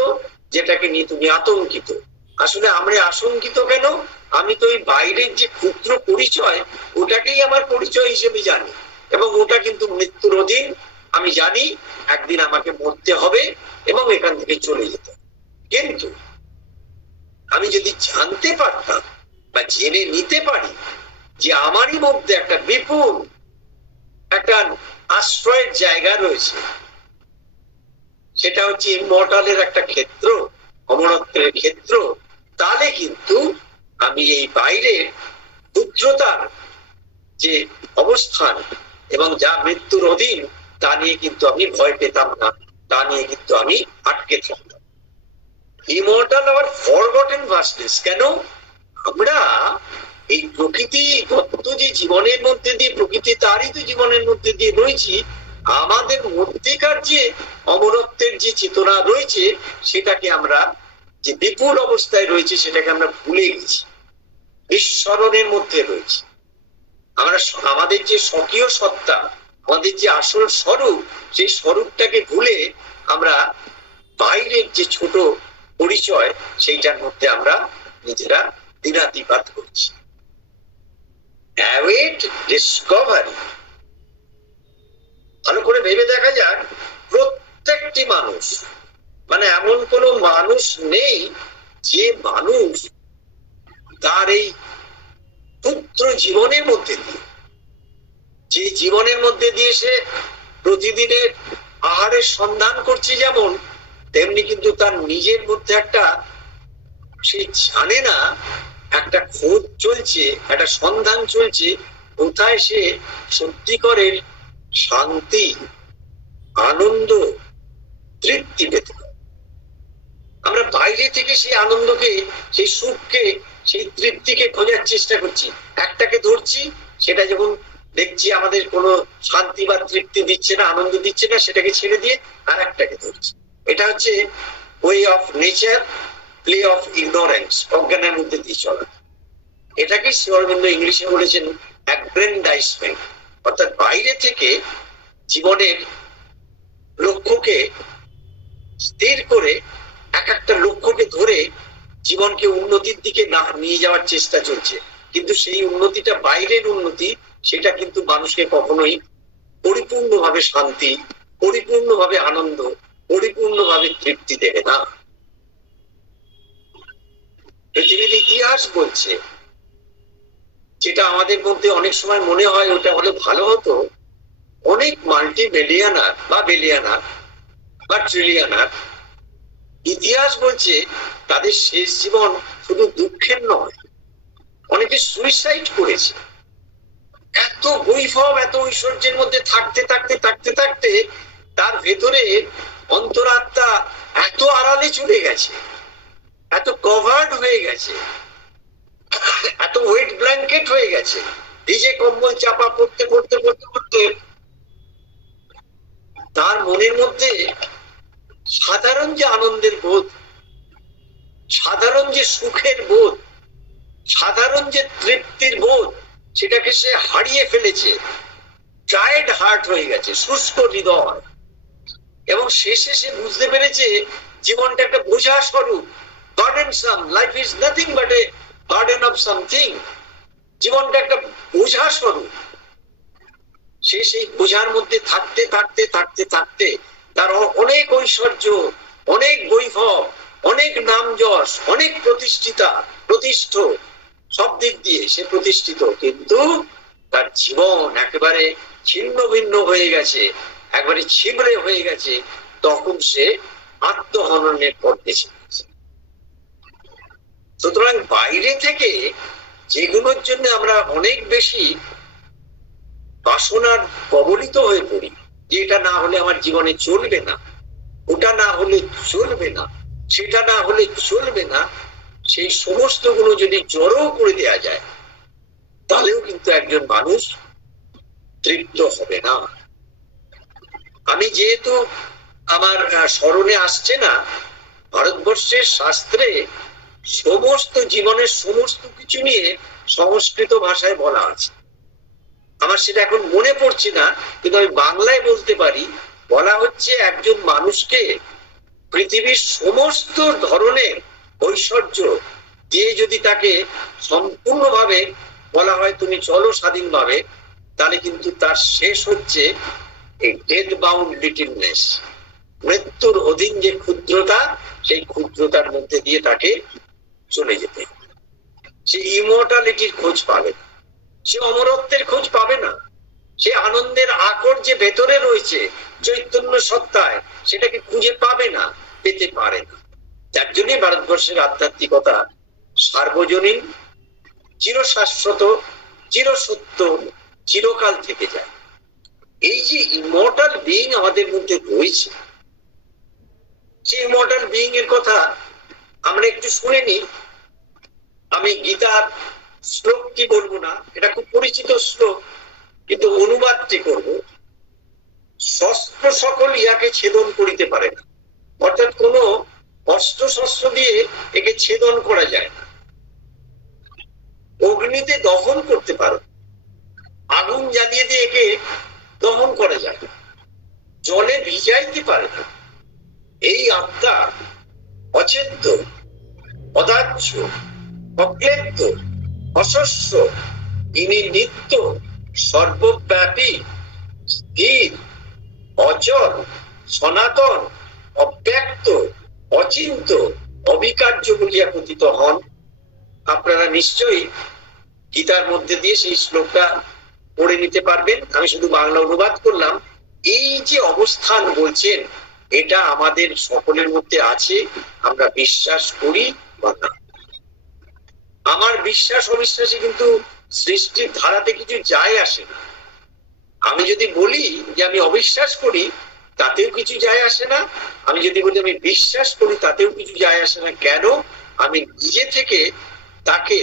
যেটাকে নিয়ে তুমি আতঙ্কিত। আসলে আমরা আশঙ্কিত কেন? আমি তো ওই বাইরের যে ক্ষুদ্র পরিচয়, ওটাকেই আমার পরিচয় হিসেবে জানি, এবং ওটা কিন্তু মৃত্যুর অধীন। আমি জানি একদিন আমাকে মরতে হবে এবং এখান থেকে চলে যেতে হবে। কিন্তু আমি যদি জানতে পারতাম বা জেনে নিতে পারি যে আমারই মধ্যে একটা বিপুল একটা আশ্রয়ের জায়গা রয়েছে, সেটা হচ্ছে ইমর্টালের একটা ক্ষেত্র, অমরত্বের ক্ষেত্র, তাহলে কিন্তু আমি এই বাইরের ক্ষুদ্রতার যে অবস্থান এবং যা মৃত্যুর অধীন, তা নিয়ে কিন্তু আমি ভয় পেতাম না, তা নিয়ে কিন্তু আমি আটকে থাকতাম। ইমর্টাল আবার ফরগটেন ভাস্টনেস। কেন? আমরা এই প্রকৃতি তত্ত্ব যে জীবনের মধ্যে দিয়ে, প্রকৃতি তারই তো জীবনের মধ্যে দিয়ে রয়েছি, আমাদের মধ্যেকার যে অমরত্বের যে চেতনা রয়েছে, সেটাকে আমরা যে বিপুল অবস্থায় রয়েছে, সেটাকে আমরা ভুলে গেছি, বিস্মরণের মধ্যে রয়েছে। আমরা আমাদের যে স্বকীয় সত্তা, আমাদের যে আসল স্বরূপ, সেই স্বরূপটাকে ভুলে আমরা বাইরের যে ছোট পরিচয়, সেইটার মধ্যে আমরা নিজেরা দিনাতিপাত করছি। Await Discovery. ভালো করে ভেবে দেখা যাক, প্রত্যেকটি মানুষ, মানে এমন কোন মানুষ নেই যে মানুষ তার এই ক্ষুদ্র জীবনের মধ্যে দিয়ে, যে জীবনের মধ্যে দিয়ে সে প্রতিদিনের আহারের সন্ধান করছে, যেমন তেমনি কিন্তু তার নিজের মধ্যে একটা, সে জানে না, একটা খোঁজ চলছে, একটা সন্ধান চলছে, কোথায় সে সত্যিকারের শান্তি, আনন্দ, তৃপ্তি পেতে পারে। আমরা বাইরে থেকে সেই আনন্দকে, সেই সুখকে, সেই তৃপ্তিকে খোঁজার চেষ্টা করছি, একটাকে ধরছি, সেটা যখন দেখছি আমাদের কোনো শান্তি বা তৃপ্তি দিচ্ছে না, আনন্দ দিচ্ছে না, সেটাকে ছেড়ে দিয়ে আর একটাকে ধরছি। এটা হচ্ছে way of nature, play of ignorance, অজ্ঞানের মধ্যে দিয়ে চলা। এটাকে শ্রী অরবিন্দ ইংলিশে বলেছেন অ্যাগ্রেন্ডাইজমেন্ট, অর্থাৎ বাইরে থেকে জীবনের লক্ষ্যকে স্থির করে, এক একটা লক্ষ্যকে ধরে জীবনকে উন্নতির দিকে না নিয়ে যাওয়ার চেষ্টা চলছে। কিন্তু সেই উন্নতিটা বাইরের উন্নতি, সেটা কিন্তু মানুষকে কখনোই পরিপূর্ণভাবে শান্তি, পরিপূর্ণভাবে আনন্দ, পরিপূর্ণভাবে তৃপ্তি দেবে না। পৃথিবীর ইতিহাস বলছে, যেটা আমাদের মধ্যে অনেক সময় মনে হয় ওটা হলে ভালো হতো, অনেক মাল্টি মিলিয়নার বা বিলিয়নার বা ট্রিলিয়নার, ইতিহাস বলছে তাদের শেষ জীবন শুধু দুঃখের নয়, অনেকে সুইসাইড করেছে। এত বৈভব, এত ঐশ্বর্যের মধ্যে থাকতে থাকতে থাকতে থাকতে তার ভেতরে অন্তরাত্মা এত আড়ালে চলে গেছে, এত কভার্ড হয়ে গেছে, এত ওয়েট ব্ল্যাঙ্কেট হয়ে গেছে, ভিজে কম্বল চাপা পড়তে পড়তে পড়তে পড়তে তার মনের মধ্যে সাধারণ যে আনন্দের বোধ, সাধারণ যে সুখের বোধ, সাধারণ যে তৃপ্তির বোধ, সেটাকে সে হারিয়ে ফেলেছে। টায়ার্ড হার্ট হয়ে গেছে, শুষ্ক হৃদয়। এবং শেষে সে বুঝতে পেরেছে জীবনটা একটা বোঝা স্বরূপ, burdensome. Life is nothing but a burden of something. জীবনটা একটা বোঝা স্বরূপ। সে সেই বোঝার মধ্যে থাকতে থাকতে থাকতে থাকতে তার অনেক ঐশ্বর্য, অনেক বৈভব, অনেক নাম যশ, অনেক প্রতিষ্ঠ, সব দিক দিয়ে সে প্রতিষ্ঠিত, কিন্তু তার জীবন একেবারে ছিন্ন ভিন্ন হয়ে গেছে, একবারে ছিবড়ে হয়ে গেছে। তখন সে আত্মহননের পথে ছেড়েছে। সুতরাং বাইরে থেকে যেগুলোর জন্য আমরা অনেক বেশি বাসনার কবলিত হয়ে পড়ি, যে এটা না হলে আমার জীবনে চলবে না, ওটা না হলে চলবে না, সেটা না হলে চলবে না, সেই সমস্ত গুলো যদি জড়ো করে দেওয়া যায়, তাহলেও কিন্তু একজন মানুষ তৃপ্ত হবে না। আমি যেহেতু আমার স্মরণে আসছে না, ভারতবর্ষের শাস্ত্রে সমস্ত জীবনের সমস্ত কিছু নিয়ে সংস্কৃত ভাষায় বলা আছে। আমার সেটা এখন মনে পড়ছে না, কিন্তু আমি বাংলায় বলতে পারি। বলা হচ্ছে একজন মানুষকে পৃথিবীর সমস্ত ধরনের ঐশ্বর্য দিয়ে যদি তাকে সম্পূর্ণভাবে বলা হয় তুমি চলো স্বাধীনভাবে, তাহলে কিন্তু তার শেষ হচ্ছে এই ডেথ বাউন্ড লিটলনেস, মৃত্যুর অধীন যে ক্ষুদ্রতা, সেই ক্ষুদ্রতার মধ্যে দিয়ে তাকে চলে যেতে। সে ইমর্টালিটির খোঁজ পাবে না, সে অমরত্বের খোঁজ পাবে না, সে আনন্দের আকর যে ভেতরে রয়েছে চৈতন্য সত্তায়, সেটাকে খুঁজে পাবে না, পেতে পারে না। যার জন্য ভারতবর্ষের আধ্যাত্মিকতা সার্বজনীন, চিরশাশ্বত, চিরসত্য, চিরকাল থেকে যায়। এই যে ইমর্টাল বিইং আমাদের মধ্যে রয়েছে, সেই ইমর্টাল বিইং এর কথা আমরা একটু শুনে নিই। আমি গীতার শ্লোকটি বলবো না, এটা খুব পরিচিত শ্লোক, কিন্তু অনুবাদটি করব। শস্ত্র সকল ইহাকে ছেদন করিতে পারে না, অর্থাৎ কোন অস্ত্র শস্ত্র দিয়ে একে ছেদন করা যায় না। অগ্নিতে দহন করতে পারো, আগুন জ্বালিয়ে দিয়ে একে দহন করা যায় না, জলে ভিজাইতে পারে না। এই আত্মা অচেদ্য, অদাহ্য, অক্লেদ্য, অশস্য, ইনি নিত্য, সর্বব্যাপী, স্থির, অচল, সনাতন, অব্যক্ত, অচিন্ত, অবিকার্য বলিয়া কথিত হন। আপনারা নিশ্চয়ই গীতার মধ্যে দিয়ে সেই শ্লোকটা পড়ে নিতে পারবেন। আমি শুধু বাংলা অনুবাদ করলাম। এই যে অবস্থান বলছেন, এটা আমাদের সকলের মধ্যে আছে, আমরা বিশ্বাস করি বা না। আমার বিশ্বাস অবিশ্বাসে কিন্তু সৃষ্টির ধারাতে কিছু যায় আসে না। আমি যদি বলি যে আমি অবিশ্বাস করি, তাতেও কিছু যায় আসে না। আমি যদি বলি আমি বিশ্বাস করি, তাতেও কিছু যায় আসে না। কেন? আমি নিজে থেকে তাকে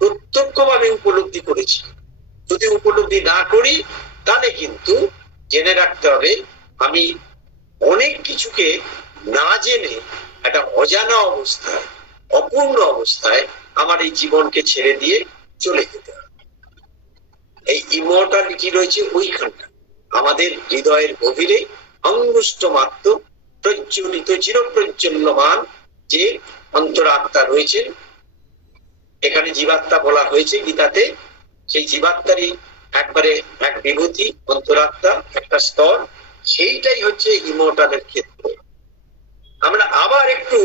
প্রত্যক্ষভাবে উপলব্ধি করেছি। যদি উপলব্ধি না করি, তাহলে কিন্তু জেনে রাখতে হবে আমি অনেক কিছুকে না জেনে একটা অজানা অবস্থায়, অপূর্ণ অবস্থায় আমার এই জীবনকে ছেড়ে দিয়ে চলে যেতে হবে। এই ইমর্টালিটি রয়েছে ওইখানটা, আমাদের হৃদয়ের গভীরে অঙ্গুষ্ঠ মাত্র প্রজ্বলিত, চিরপ্রজ্বল্যমান যে অন্তরাত্মা রয়েছেন। এখানে জীবাত্মা বলা হয়েছে গীতাতে। সেই জীবাত্মারই একবারে এক বিভূতি, অন্তরাত্মা একটা স্তর, সেইটাই হচ্ছে ইমর্টালের ক্ষেত্র। আমরা আবার একটু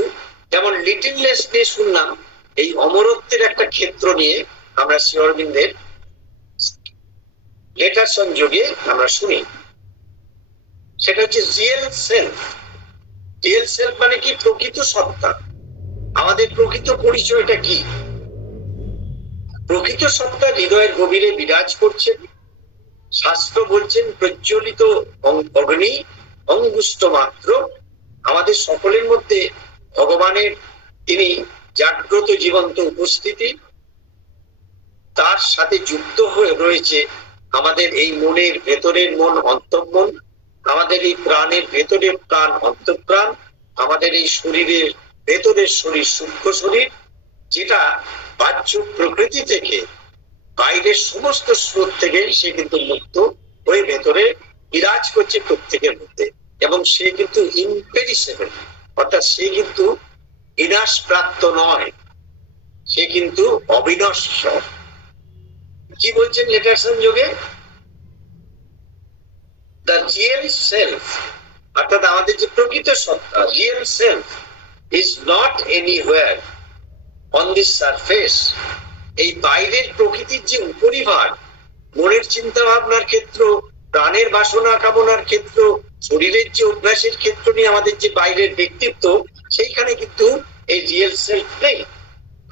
যেমন লিটলনেস নিয়ে শুনলাম, এই অমরত্বের একটা ক্ষেত্র নিয়ে আমরা শ্রী অরবিন্দের লেটার সংযোগে আমরা শুনি। সেটা হচ্ছে রিয়েল সেলফ। রিয়েল সেলফ মানে কি? প্রকৃত সত্তা। আমাদের প্রকৃত পরিচয়টা কি? প্রকৃত সত্তা হৃদয়ের গভীরে বিরাজ করছেন। শাস্ত্র বলছেন প্রজ্বলিত অগ্নি, অঙ্গুষ্ঠ মাত্র। আমাদের সকলের মধ্যে ভগবানের তিনি জাগ্রত জীবন্ত উপস্থিতি, তার সাথে যুক্ত হয়ে রয়েছে আমাদের এই মনের ভেতরের মন, অন্তর্মন। আমাদের এই প্রাণের ভেতরের প্রাণ অন্তঃপ্রাণ, আমাদের এই শরীরের ভেতরের শরীর সূক্ষ্ম শরীর, যেটা বাহ্য প্রকৃতি থেকে বাইরের সমস্ত স্রোত থেকে সে কিন্তু মুক্ত হয়ে ভেতরে বিরাজ করছে প্রত্যেকের মধ্যে, এবং সে কিন্তু ইম্পেরিসেবল, অর্থাৎ সে কিন্তু বিনাশ প্রাপ্ত নয়, সে কিন্তু অবিনশ্বর। কি বলছেন লেটার সংযোগে? দ্য রিয়েল সেলফ, অর্থাৎ আমাদের যে প্রকৃত সত্তা, real self is not anywhere on this surface. এই বাইরের প্রকৃতির যে উপরিভাগ, মনের চিন্তা ভাবনার ক্ষেত্র, প্রাণের বাসনা কামনার ক্ষেত্র, শরীরের যে অভ্যাসের ক্ষেত্র নিয়ে আমাদের যে বাইরের ব্যক্তিত্ব, সেইখানে কিন্তু এই রিয়েল সেলফ নেই।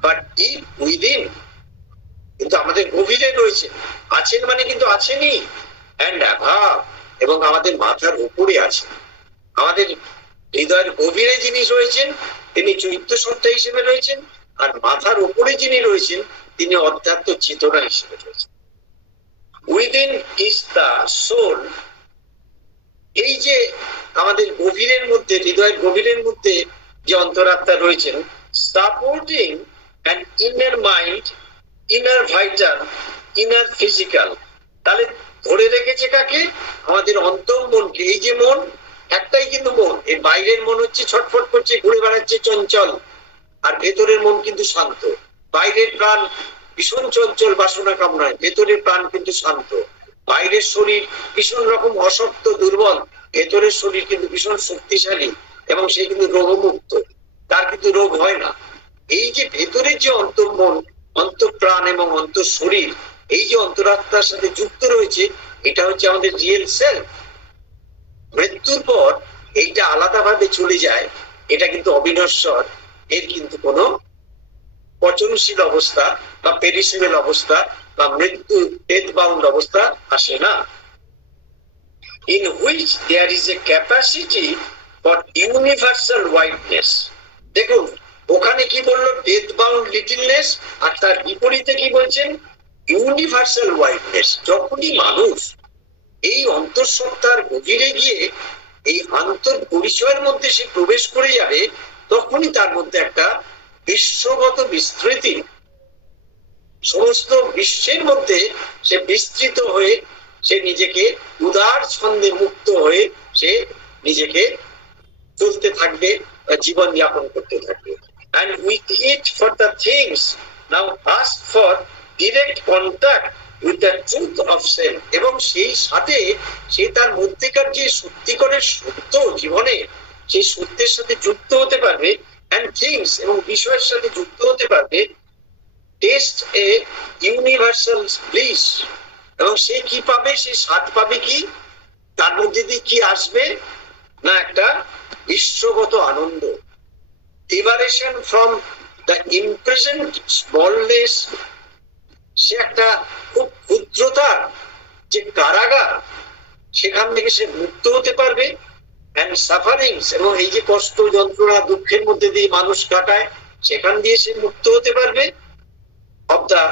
বাট ডিপ উইদিন, কিন্তু আমাদের গভীরে রয়েছে, আছেন মানে কিন্তু আছেনই, অ্যান্ড অ্যাভাব, এবং আমাদের মাথার উপরে আছেন। আমাদের হৃদয়ের গভীরে যিনি রয়েছেন তিনি চৈত্য সত্তা হিসেবে রয়েছেন, আর মাথার উপরে যিনি রয়েছেন তিনি অধ্যাত্ম চেতনা হিসেবে রয়েছেন। Within is the soul. এই যে আমাদের গভীরের মধ্যে, হৃদয়ের গভীরের মধ্যে যে অন্তরাত্মা রয়েছেন, supporting an inner mind, inner vital, inner physical. তাহলে ধরে রেখেছে কাকে? আমাদের অন্তর্মনকে। এই যে মন, একটাই কিন্তু মন, এই বাইরের মন হচ্ছে ছটফট করছে, ঘুরে বেড়াচ্ছে, চঞ্চল, আর ভেতরের মন কিন্তু শান্ত। বাইরের প্রাণ ভীষণ চঞ্চল বাসনা কামনায়, ভেতরের প্রাণ কিন্তু শান্ত। বাইরের শরীর ভীষণ রকম অশক্ত দুর্বল, ভেতরের শরীর কিন্তু ভীষণ শক্তিশালী, এবং সে কিন্তু রোগমুক্ত, তার কিন্তু রোগ হয় না। এই যে ভেতরের যে অন্তর্মন, অন্তঃপ্রাণ এবং অন্তঃশরীর, এই যে অন্তরাত্মার সাথে যুক্ত রয়েছে, এটা হচ্ছে আমাদের রিয়েল সেলফ। মৃত্যুর পর এইটা আলাদাভাবে চলে যায়, এটা কিন্তু অবিনশ্বর, এর কিন্তু কোনো পচনশীল অবস্থা বা পেরিসেবল অবস্থা বা মৃত্যু ডেথ বাউন্ড অবস্থা আসে না। In which there is a capacity for universal wideness. দেখুন ওখানে কি বললো? ডেথ বাউন্ড লিটলনেস, আর তার বিপরীতে কি বলছেন? ইউনিভার্সাল ওয়াইডনেস। যখনই মানুষ এই অন্তঃসত্ত্বার গভীরে গিয়ে এই আন্তর পরিচয়ের মধ্যে সে প্রবেশ করে যাবে, তখনই তার মধ্যে একটা বিশ্বগত বিস্তৃতি, সমস্ত বিশ্বের মধ্যে সে বিস্তৃত হয়ে সে নিজেকে উদার ছন্দে মুক্ত হয়ে সে নিজেকে চলতে থাকবে, জীবন যাপন করতে থাকবে। And with it for the things now ask for direct contact with the truth of self, এবং সেই সাথে সে তার মধ্যেকার যে সত্যিকারের সত্য জীবনে, সেই সত্যের সাথে যুক্ত হতে পারবে, and things এবং বিষয়ের সাথে যুক্ত হতে পারবে, taste a universal bliss, এবং সে কি পাবে? সে স্বাদ পাবে কি? তার মধ্যে দিয়ে কি আসবে না? একটা বিশ্বগত আনন্দ, liberation from the imprisoned smallness। সে একটা খুব ক্ষুদ্রতার যে কারাগার, সেখান থেকে সে মুক্ত হতে পারবে, and sufferings এবং এই যে কষ্ট যন্ত্রণা দুঃখের মধ্যে দিয়ে মানুষ কাটায়, সেখান দিয়ে সে মুক্ত হতে পারবে, of the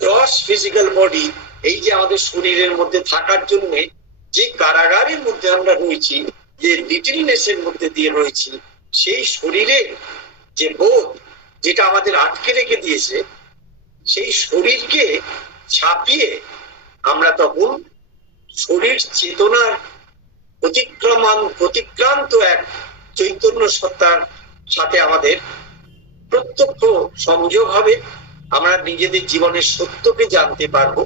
gross physical body। এই যে আমাদের শরীরের মধ্যে থাকার জন্য যে কারাগারের মধ্যে আমরা রয়েছি, যে লিটলনেসের মধ্যে দিয়ে রয়েছি, সেই শরীরের যে বোধ যেটা আমাদের আটকে রেখে দিয়েছে, সেই শরীরকে ছাপিয়ে আমরা তখন শরীর চেতনার অতিক্রান্ত এক চৈতন্য সত্তার সাথে আমাদের প্রত্যক্ষ সংযোগ হবে। আমরা নিজেদের জীবনের সত্যকে জানতে পারবো,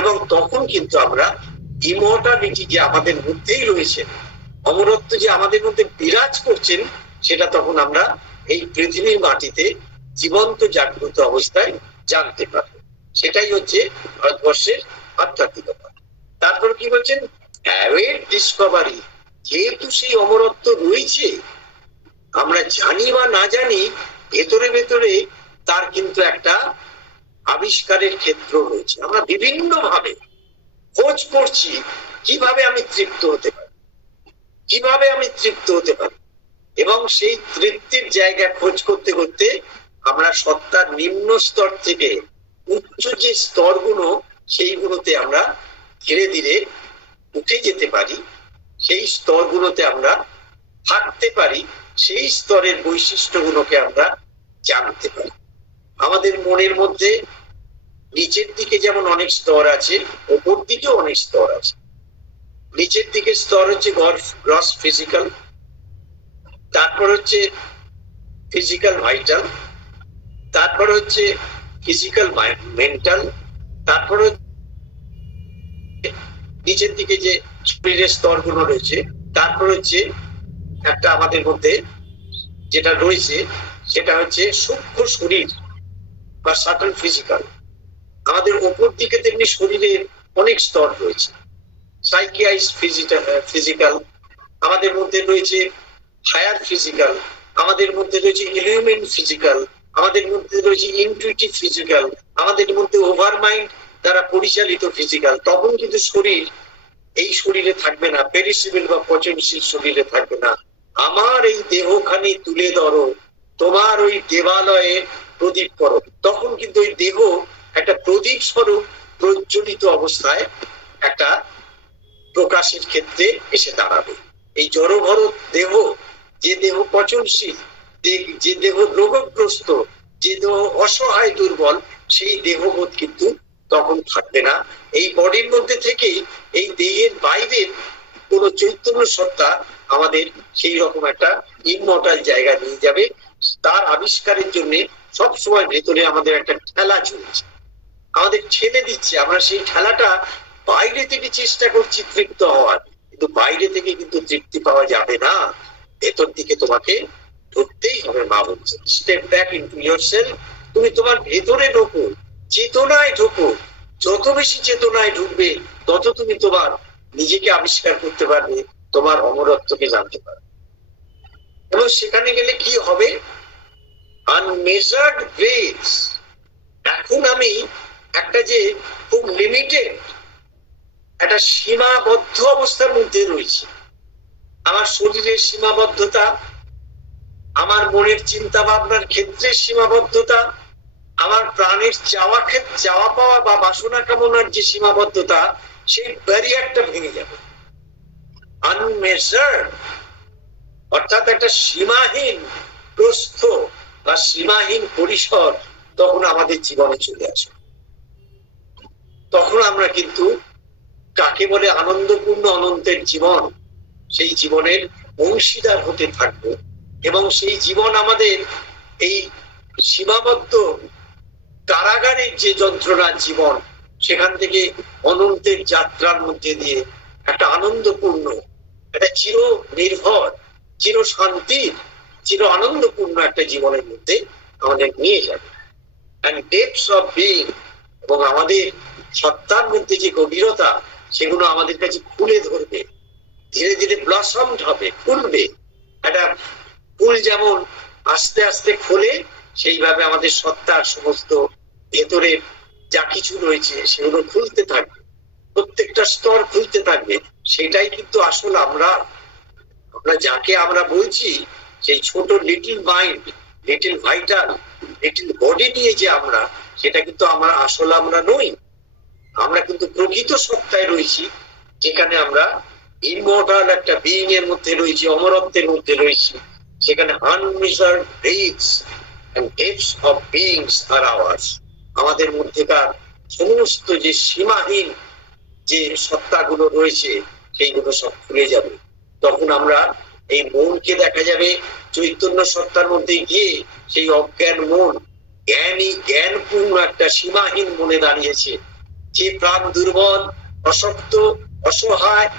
এবং তখন কিন্তু আমরা ইমর্টালিটি যে আমাদের মধ্যেই রয়েছে, অমরত্ব যে আমাদের মধ্যে বিরাজ করছেন, সেটা তখন আমরা এই পৃথিবীর মাটিতে জীবন্ত জাগ্রত অবস্থায় জানতে পারবো। সেটাই হচ্ছে ভারতবর্ষের আধ্যাত্মিকতা। তারপর কি বলছেন? Await Discovery. যেহেতু সেই অমরত্ব রয়েছে, আমরা জানি বা না জানি, ভেতরে ভেতরে তার কিন্তু একটা আবিষ্কারের ক্ষেত্র রয়েছে। আমরা বিভিন্ন ভাবে খোঁজ করছি কিভাবে আমি তৃপ্ত হতে পারি, কিভাবে আমি তৃপ্ত হতে পারি, এবং সেই তৃপ্তির জায়গা খোঁজ করতে করতে আমরা সত্তার নিম্ন স্তর থেকে উচ্চ যে স্তরগুলো, সেইগুলোতে আমরা ধীরে ধীরে উঠে যেতে পারি, সেই স্তরগুলোতে আমরা থাকতে পারি, সেই স্তরের বৈশিষ্ট্যগুলোকে আমরা জানতে পারি। আমাদের মনের মধ্যে নিচের দিকে যেমন অনেক স্তর আছে, ওপর দিকেও অনেক স্তর আছে। নিচের দিকে স্তর হচ্ছে গ্রস ফিজিক্যাল, তারপর হচ্ছে ফিজিক্যাল ভাইটাল, তারপর হচ্ছে ফিজিক্যাল মেন্টাল, তারপর নিচের দিকে যে শরীরের স্তরগুলো রয়েছে, তারপর হচ্ছে একটা আমাদের মধ্যে যেটা রয়েছে সেটা হচ্ছে সূক্ষ্ম শরীর বা সাটল ফিজিক্যাল। আমাদের উপর দিকে তেমনি শরীরের অনেক স্তর রয়েছে। সাইকিয়াইজ ফিজিক্যাল, আমাদের মধ্যে রয়েছে হায়ার ফিজিক্যাল, আমাদের মধ্যে রয়েছে ইলিউমিন ফিজিক্যাল, আমাদের মধ্যে রয়েছে ইনটুইটিভ ফিজিক্যাল, আমাদের মধ্যে ওভার মাইন্ড দ্বারা পরিচালিত ফিজিক্যাল। তখন কিন্তু শরীর এই শরীরে থাকবে না, পেরিসেবল বা পচনশীল শরীরে থাকবে না। আমার এই দেহখানি তুলে ধরো, তোমার ওই দেবালয়ে প্রদীপ করো। তখন কিন্তু ওই দেহ একটা প্রদীপ স্বরূপ প্রজ্বলিত অবস্থায় একটা প্রকাশের ক্ষেত্রে এসে দাঁড়াবে। এই জড়ভর দেহ, যে দেহ পচনশীল, যে দেহ রোগগ্রস্ত, যে দেহ অসহায় দুর্বল, সেই দেহবোধ কিন্তু তখন থাকবে না। এই বডির মধ্যে থেকেই এই দেহের বাইরের কোন চৈতন্য সত্তা আমাদের সেই রকম একটা ইমমর্টাল জায়গা নিয়ে যাবে। তার আবিষ্কারের জন্য সবসময় ভেতরে আমাদের একটা ঠেলা চলছে, আমাদের ঠেলে দিচ্ছে। আমরা সেই ঠেলাটা বাইরে থেকে চেষ্টা করছি তৃপ্ত হওয়ার, কিন্তু বাইরে থেকে কিন্তু তৃপ্তি পাওয়া যাবে না, ভেতর দিকে তোমাকে ঢুকতেই হবে। মা বলছে স্টেপ ব্যাক ইনটু ইয়োরসেলফ, তুমি তোমার ভেতরে ঢোকো, চেতনায় ঢোকো। যত বেশি চেতনায় ঢুকবে তত তুমি তোমার নিজেকে আবিষ্কার করতে পারবে, তোমার অমরত্বকে জানতে পারবে। এবং সেখানে গেলে কি হবে? আনমেজার্ড গ্রেস। এখন আমি একটা যে খুব লিমিটেড একটা সীমাবদ্ধ অবস্থার মধ্যে রয়েছি। আমার শরীরের সীমাবদ্ধতা, আমার মনের চিন্তা ভাবনার ক্ষেত্রে সীমাবদ্ধতা, আমার প্রাণের চাওয়া পাওয়া বা বাসনা কামনার যে সীমাবদ্ধতা, সেই ব্যারিয়ারটা ভেঙে যাবে। আনমেজার্ড অর্থাৎ একটা সীমাহীন প্রস্থ বা সীমাহীন পরিসর তখন আমাদের জীবনে চলে আসে। তখন আমরা কিন্তু কাকে বলে আনন্দপূর্ণ অনন্তের জীবন, সেই জীবনের অংশীদার হতে থাকবো। এবং সেই জীবন আমাদের এই সীমাবদ্ধ কারাগারের যে যন্ত্রণার জীবন, সেখান থেকে অনন্তের যাত্রার মধ্যে দিয়ে একটা আনন্দপূর্ণ, একটা চির নির্ভর, চির শান্তির, চির আনন্দপূর্ণ একটা জীবনের মধ্যে আমাদের নিয়ে যাবে। and depths of being, এবং আমাদের সত্তার মধ্যে যে গভীরতা, সেগুলো আমাদের কাছে খুলে ধরবে, ধীরে ধীরে ব্লসমড হবে, ফুলবে। একটা ফুল যেমন আস্তে আস্তে খোলে, সেইভাবে আমাদের সত্তার সমস্ত ভেতরের যা কিছু রয়েছে সেগুলো খুলতে থাকবে, প্রত্যেকটা স্তর খুলতে থাকবে। সেটাই কিন্তু আসলে আমরা যাকে আমরা বলছি সেই ছোট little mind, little vital, little body নিয়ে যে আমরা, সেটা কিন্তু আমরা নই। আমরা কিন্তু প্রকৃত সত্তায় রয়েছি, যেখানে আমরা ইমমর্টাল একটা বিইং এর মধ্যে রয়েছি, অমরত্বের মধ্যে রয়েছি। সেখানে unmeasured breaths and depths of beings are ours. আমাদের মধ্যেকার সমস্ত যে সীমাহীন যে সত্তাগুলো রয়েছে, সেইগুলো সব খুলে যাবে। তখন আমরা এই মনকে দেখা যাবে চৈতন্য সত্তার মধ্যে গিয়ে, সেই অজ্ঞান মন জ্ঞানপূর্ণ একটা সীমাহীন মনে দাঁড়িয়েছে। যে প্রাণ দুর্বল, অশক্ত, অসহায়,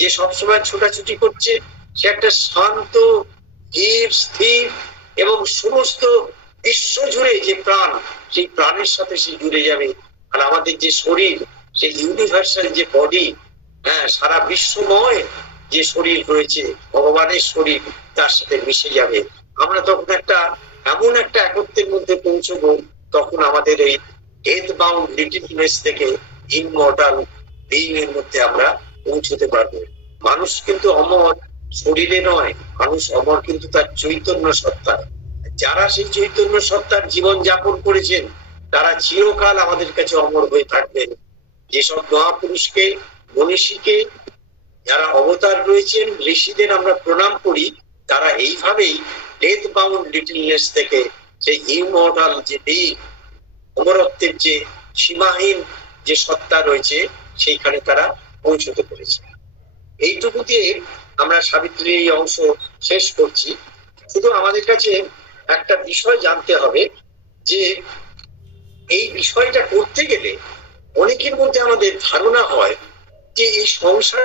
যে সবসময় ছোটাছুটি করছে, সে একটা শান্ত, স্থির এবং সমস্ত বিশ্ব জুড়ে যে প্রাণ, সেই প্রাণের সাথে সে জুড়ে যাবে। আর আমাদের যে শরীর, সেই ইউনিভার্সাল যে বডি, সারা বিশ্বময় যে শরীর রয়েছে, ভগবানের শরীর, তার সাথে মিশে যাবে। আমরা তখন এমন একটা একত্বের মধ্যে পৌঁছবো, তখন আমাদের এই ডেথ বাউন্ড লিটলনেস থেকে ইমমর্টাল বিইং এর মধ্যে আমরা পৌঁছতে পারবো। মানুষ কিন্তু অমর শরীরে নয়, মানুষ অমর কিন্তু তার চৈতন্য সত্তা। যারা সেই চৈতন্য সত্তার জীবন যাপন করেছেন, তারা চিরকাল আমাদের কাছে অমর হয়ে থাকবেন। যেসব মহাপুরুষকে, মনীষীকে, যারা অবতার রয়েছেন, ঋষিদের আমরা প্রণাম করি। তারা এইভাবেই ডেথ বাউন্ড লিটলনেস থেকে সেই ইমর্টাল যে বীর, অমরত্বের যে সীমাহীন যে সত্তা রয়েছে, সেইখানে তারা পৌঁছতে পেরেছে। এইটুকু দিয়ে আমরা সাবিত্রীর এই অংশ শেষ করছি। শুধু আমাদের কাছে একটা বিষয় জানতে হবে যে এই বিষয়টা করতে গেলে অনেকের মধ্যে আমাদের ধারণা হয় যে এই সংসার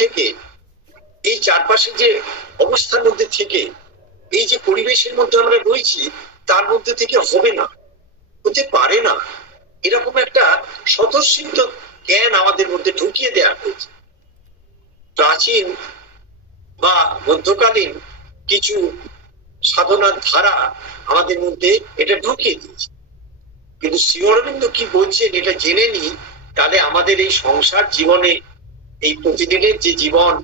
থেকে, এই চারপাশে যে অবস্থার মধ্যে থেকে, এই যে পরিবেশের মধ্যে আমরা রয়েছি তার মধ্যে থেকে হবে না, হতে পারে না, এরকম একটা স্বতঃসিদ্ধ জ্ঞান আমাদের মধ্যে ঢুকিয়ে দেওয়া হয়েছে। প্রাচীন বা মধ্যকালীন কিছু সাধনার ধারা আমাদের মধ্যে এটা ঢুকিয়ে দিয়েছে। কিন্তু শ্রী অরবিন্দ কি বলছেন এটা জেনে নিই, তাহলে আমাদের এই সংসার জীবনে, এই প্রতিদিনের যে জীবন,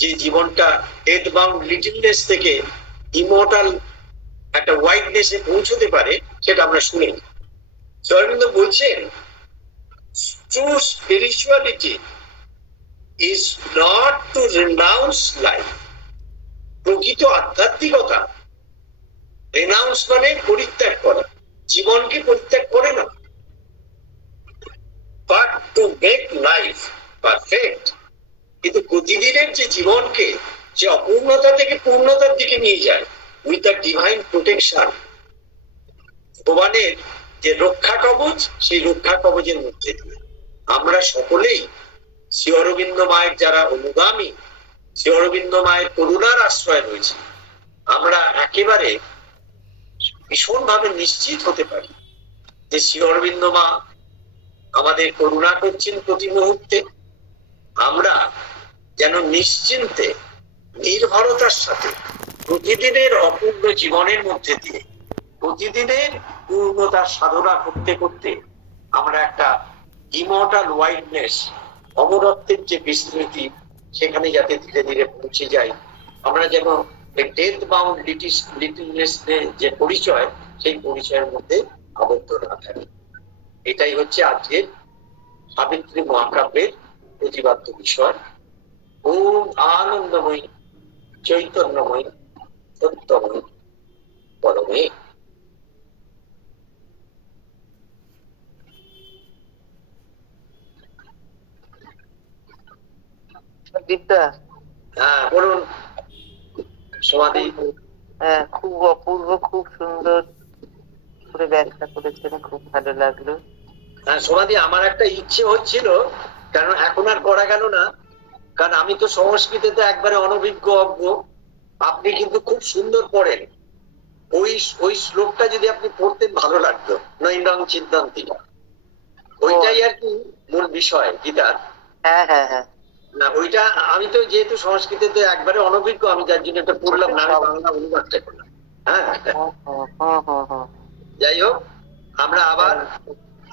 যে জীবনটা ডেথ বাউন্ড লিটলনেস থেকে ইমর্টাল একটা ওয়াইডনেসে পৌঁছতে পারে, সেটা আমরা শুনি। শ্রী অরবিন্দ বলছেন, true spirituality is not to renounce life. প্রকৃত আধ্যাত্মিকতা রেনাউন্স মানে পরিত্যাগ করা, জীবনকে পরিত্যাগ করে না, but to make life perfect. কিন্তু প্রতিদিনের যে জীবনকে যে অপূর্ণতা থেকে পূর্ণতার দিকে নিয়ে যায় উইথ দ্য ডিভাইন প্রোটেকশন, ভগবানের যে রক্ষা কবচ, সেই রক্ষা কবচের মধ্যে দিয়ে আমরা সকলেই শ্রী অরবিন্দ মায়ের যারা অনুগামী, শ্রী অরবিন্দ মায়ের করুণার আশ্রয় রয়েছে, আমরা একেবারে ভীষণভাবে নিশ্চিত হতে পারি যে শ্রী অরবিন্দ মা আমাদের করুণা করছেন প্রতি মুহূর্তে। আমরা যেন নিশ্চিন্তে নির্ভরতার সাথে প্রতিদিনের অপূর্ণ জীবনের মধ্যে দিয়ে প্রতিদিনের পূর্ণতার সাধনা করতে করতে আমরা একটা ইমর্টাল ওয়াইডনেস, অমরত্বের যে বিস্তৃতি, সেখানে যাতে ধীরে ধীরে পৌঁছে যাই। আমরা যেন ডেথ বাউন্ড লিটলনেস যে পরিচয়, সেই পরিচয়ের মধ্যে আবদ্ধ না থাকি। এটাই হচ্ছে আজকের সাবিত্রী মহাকাব্যের প্রতিপাদ্য বিষয়। ওম আনন্দময়ী চৈতন্যময়ী সত্যময়ী পরমে। হ্যাঁ বলুন সমাধি। হ্যাঁ, খুব অপূর্ব, খুব সুন্দর করে ব্যাখ্যা করেছেন, খুব ভালো লাগলো। হ্যাঁ সমাধি, আমার একটা ইচ্ছে হচ্ছিল, কারণ এখন আর করা গেল না, কারণ আমি তো সংস্কৃতিতে একবারে অনভিজ্ঞ অজ্ঞ, আপনি কিন্তু খুব সুন্দর পড়েন। ওই শ্লোকটা যদি আপনি পড়তেন ভালো লাগতো, নৈরং সিদ্ধান্তিকা, ওইটাই আর কি মূল বিষয় গীতার। হ্যাঁ হ্যাঁ হ্যাঁ, না ওইটা আমি তো যেহেতু সংস্কৃতিতে একবারে অনভিজ্ঞ, আমি যার জন্য এটা পড়লাম না, আমি বাংলা অনুবাদটা করলাম। হ্যাঁ যাই হোক, আমরা আবার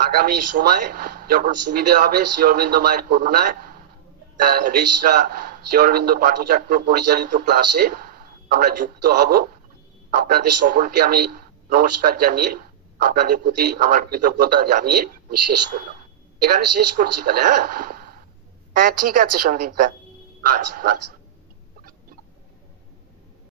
আগামী সময় যখন সুবিধা হবে শ্রী অরবিন্দ মায়ের করুণায় ঋষরা শ্রী অরবিন্দ পাঠচক্র পরিচালিত ক্লাসে আমরা যুক্ত হব। আপনাদের সকলকে আমি নমস্কার জানিয়ে, আপনাদের প্রতি আমার কৃতজ্ঞতা জানিয়ে আমি শেষ করলাম। এখানে শেষ করছি তাহলে। হ্যাঁ হ্যাঁ ঠিক আছে সন্দীপ দা। আচ্ছা আচ্ছা।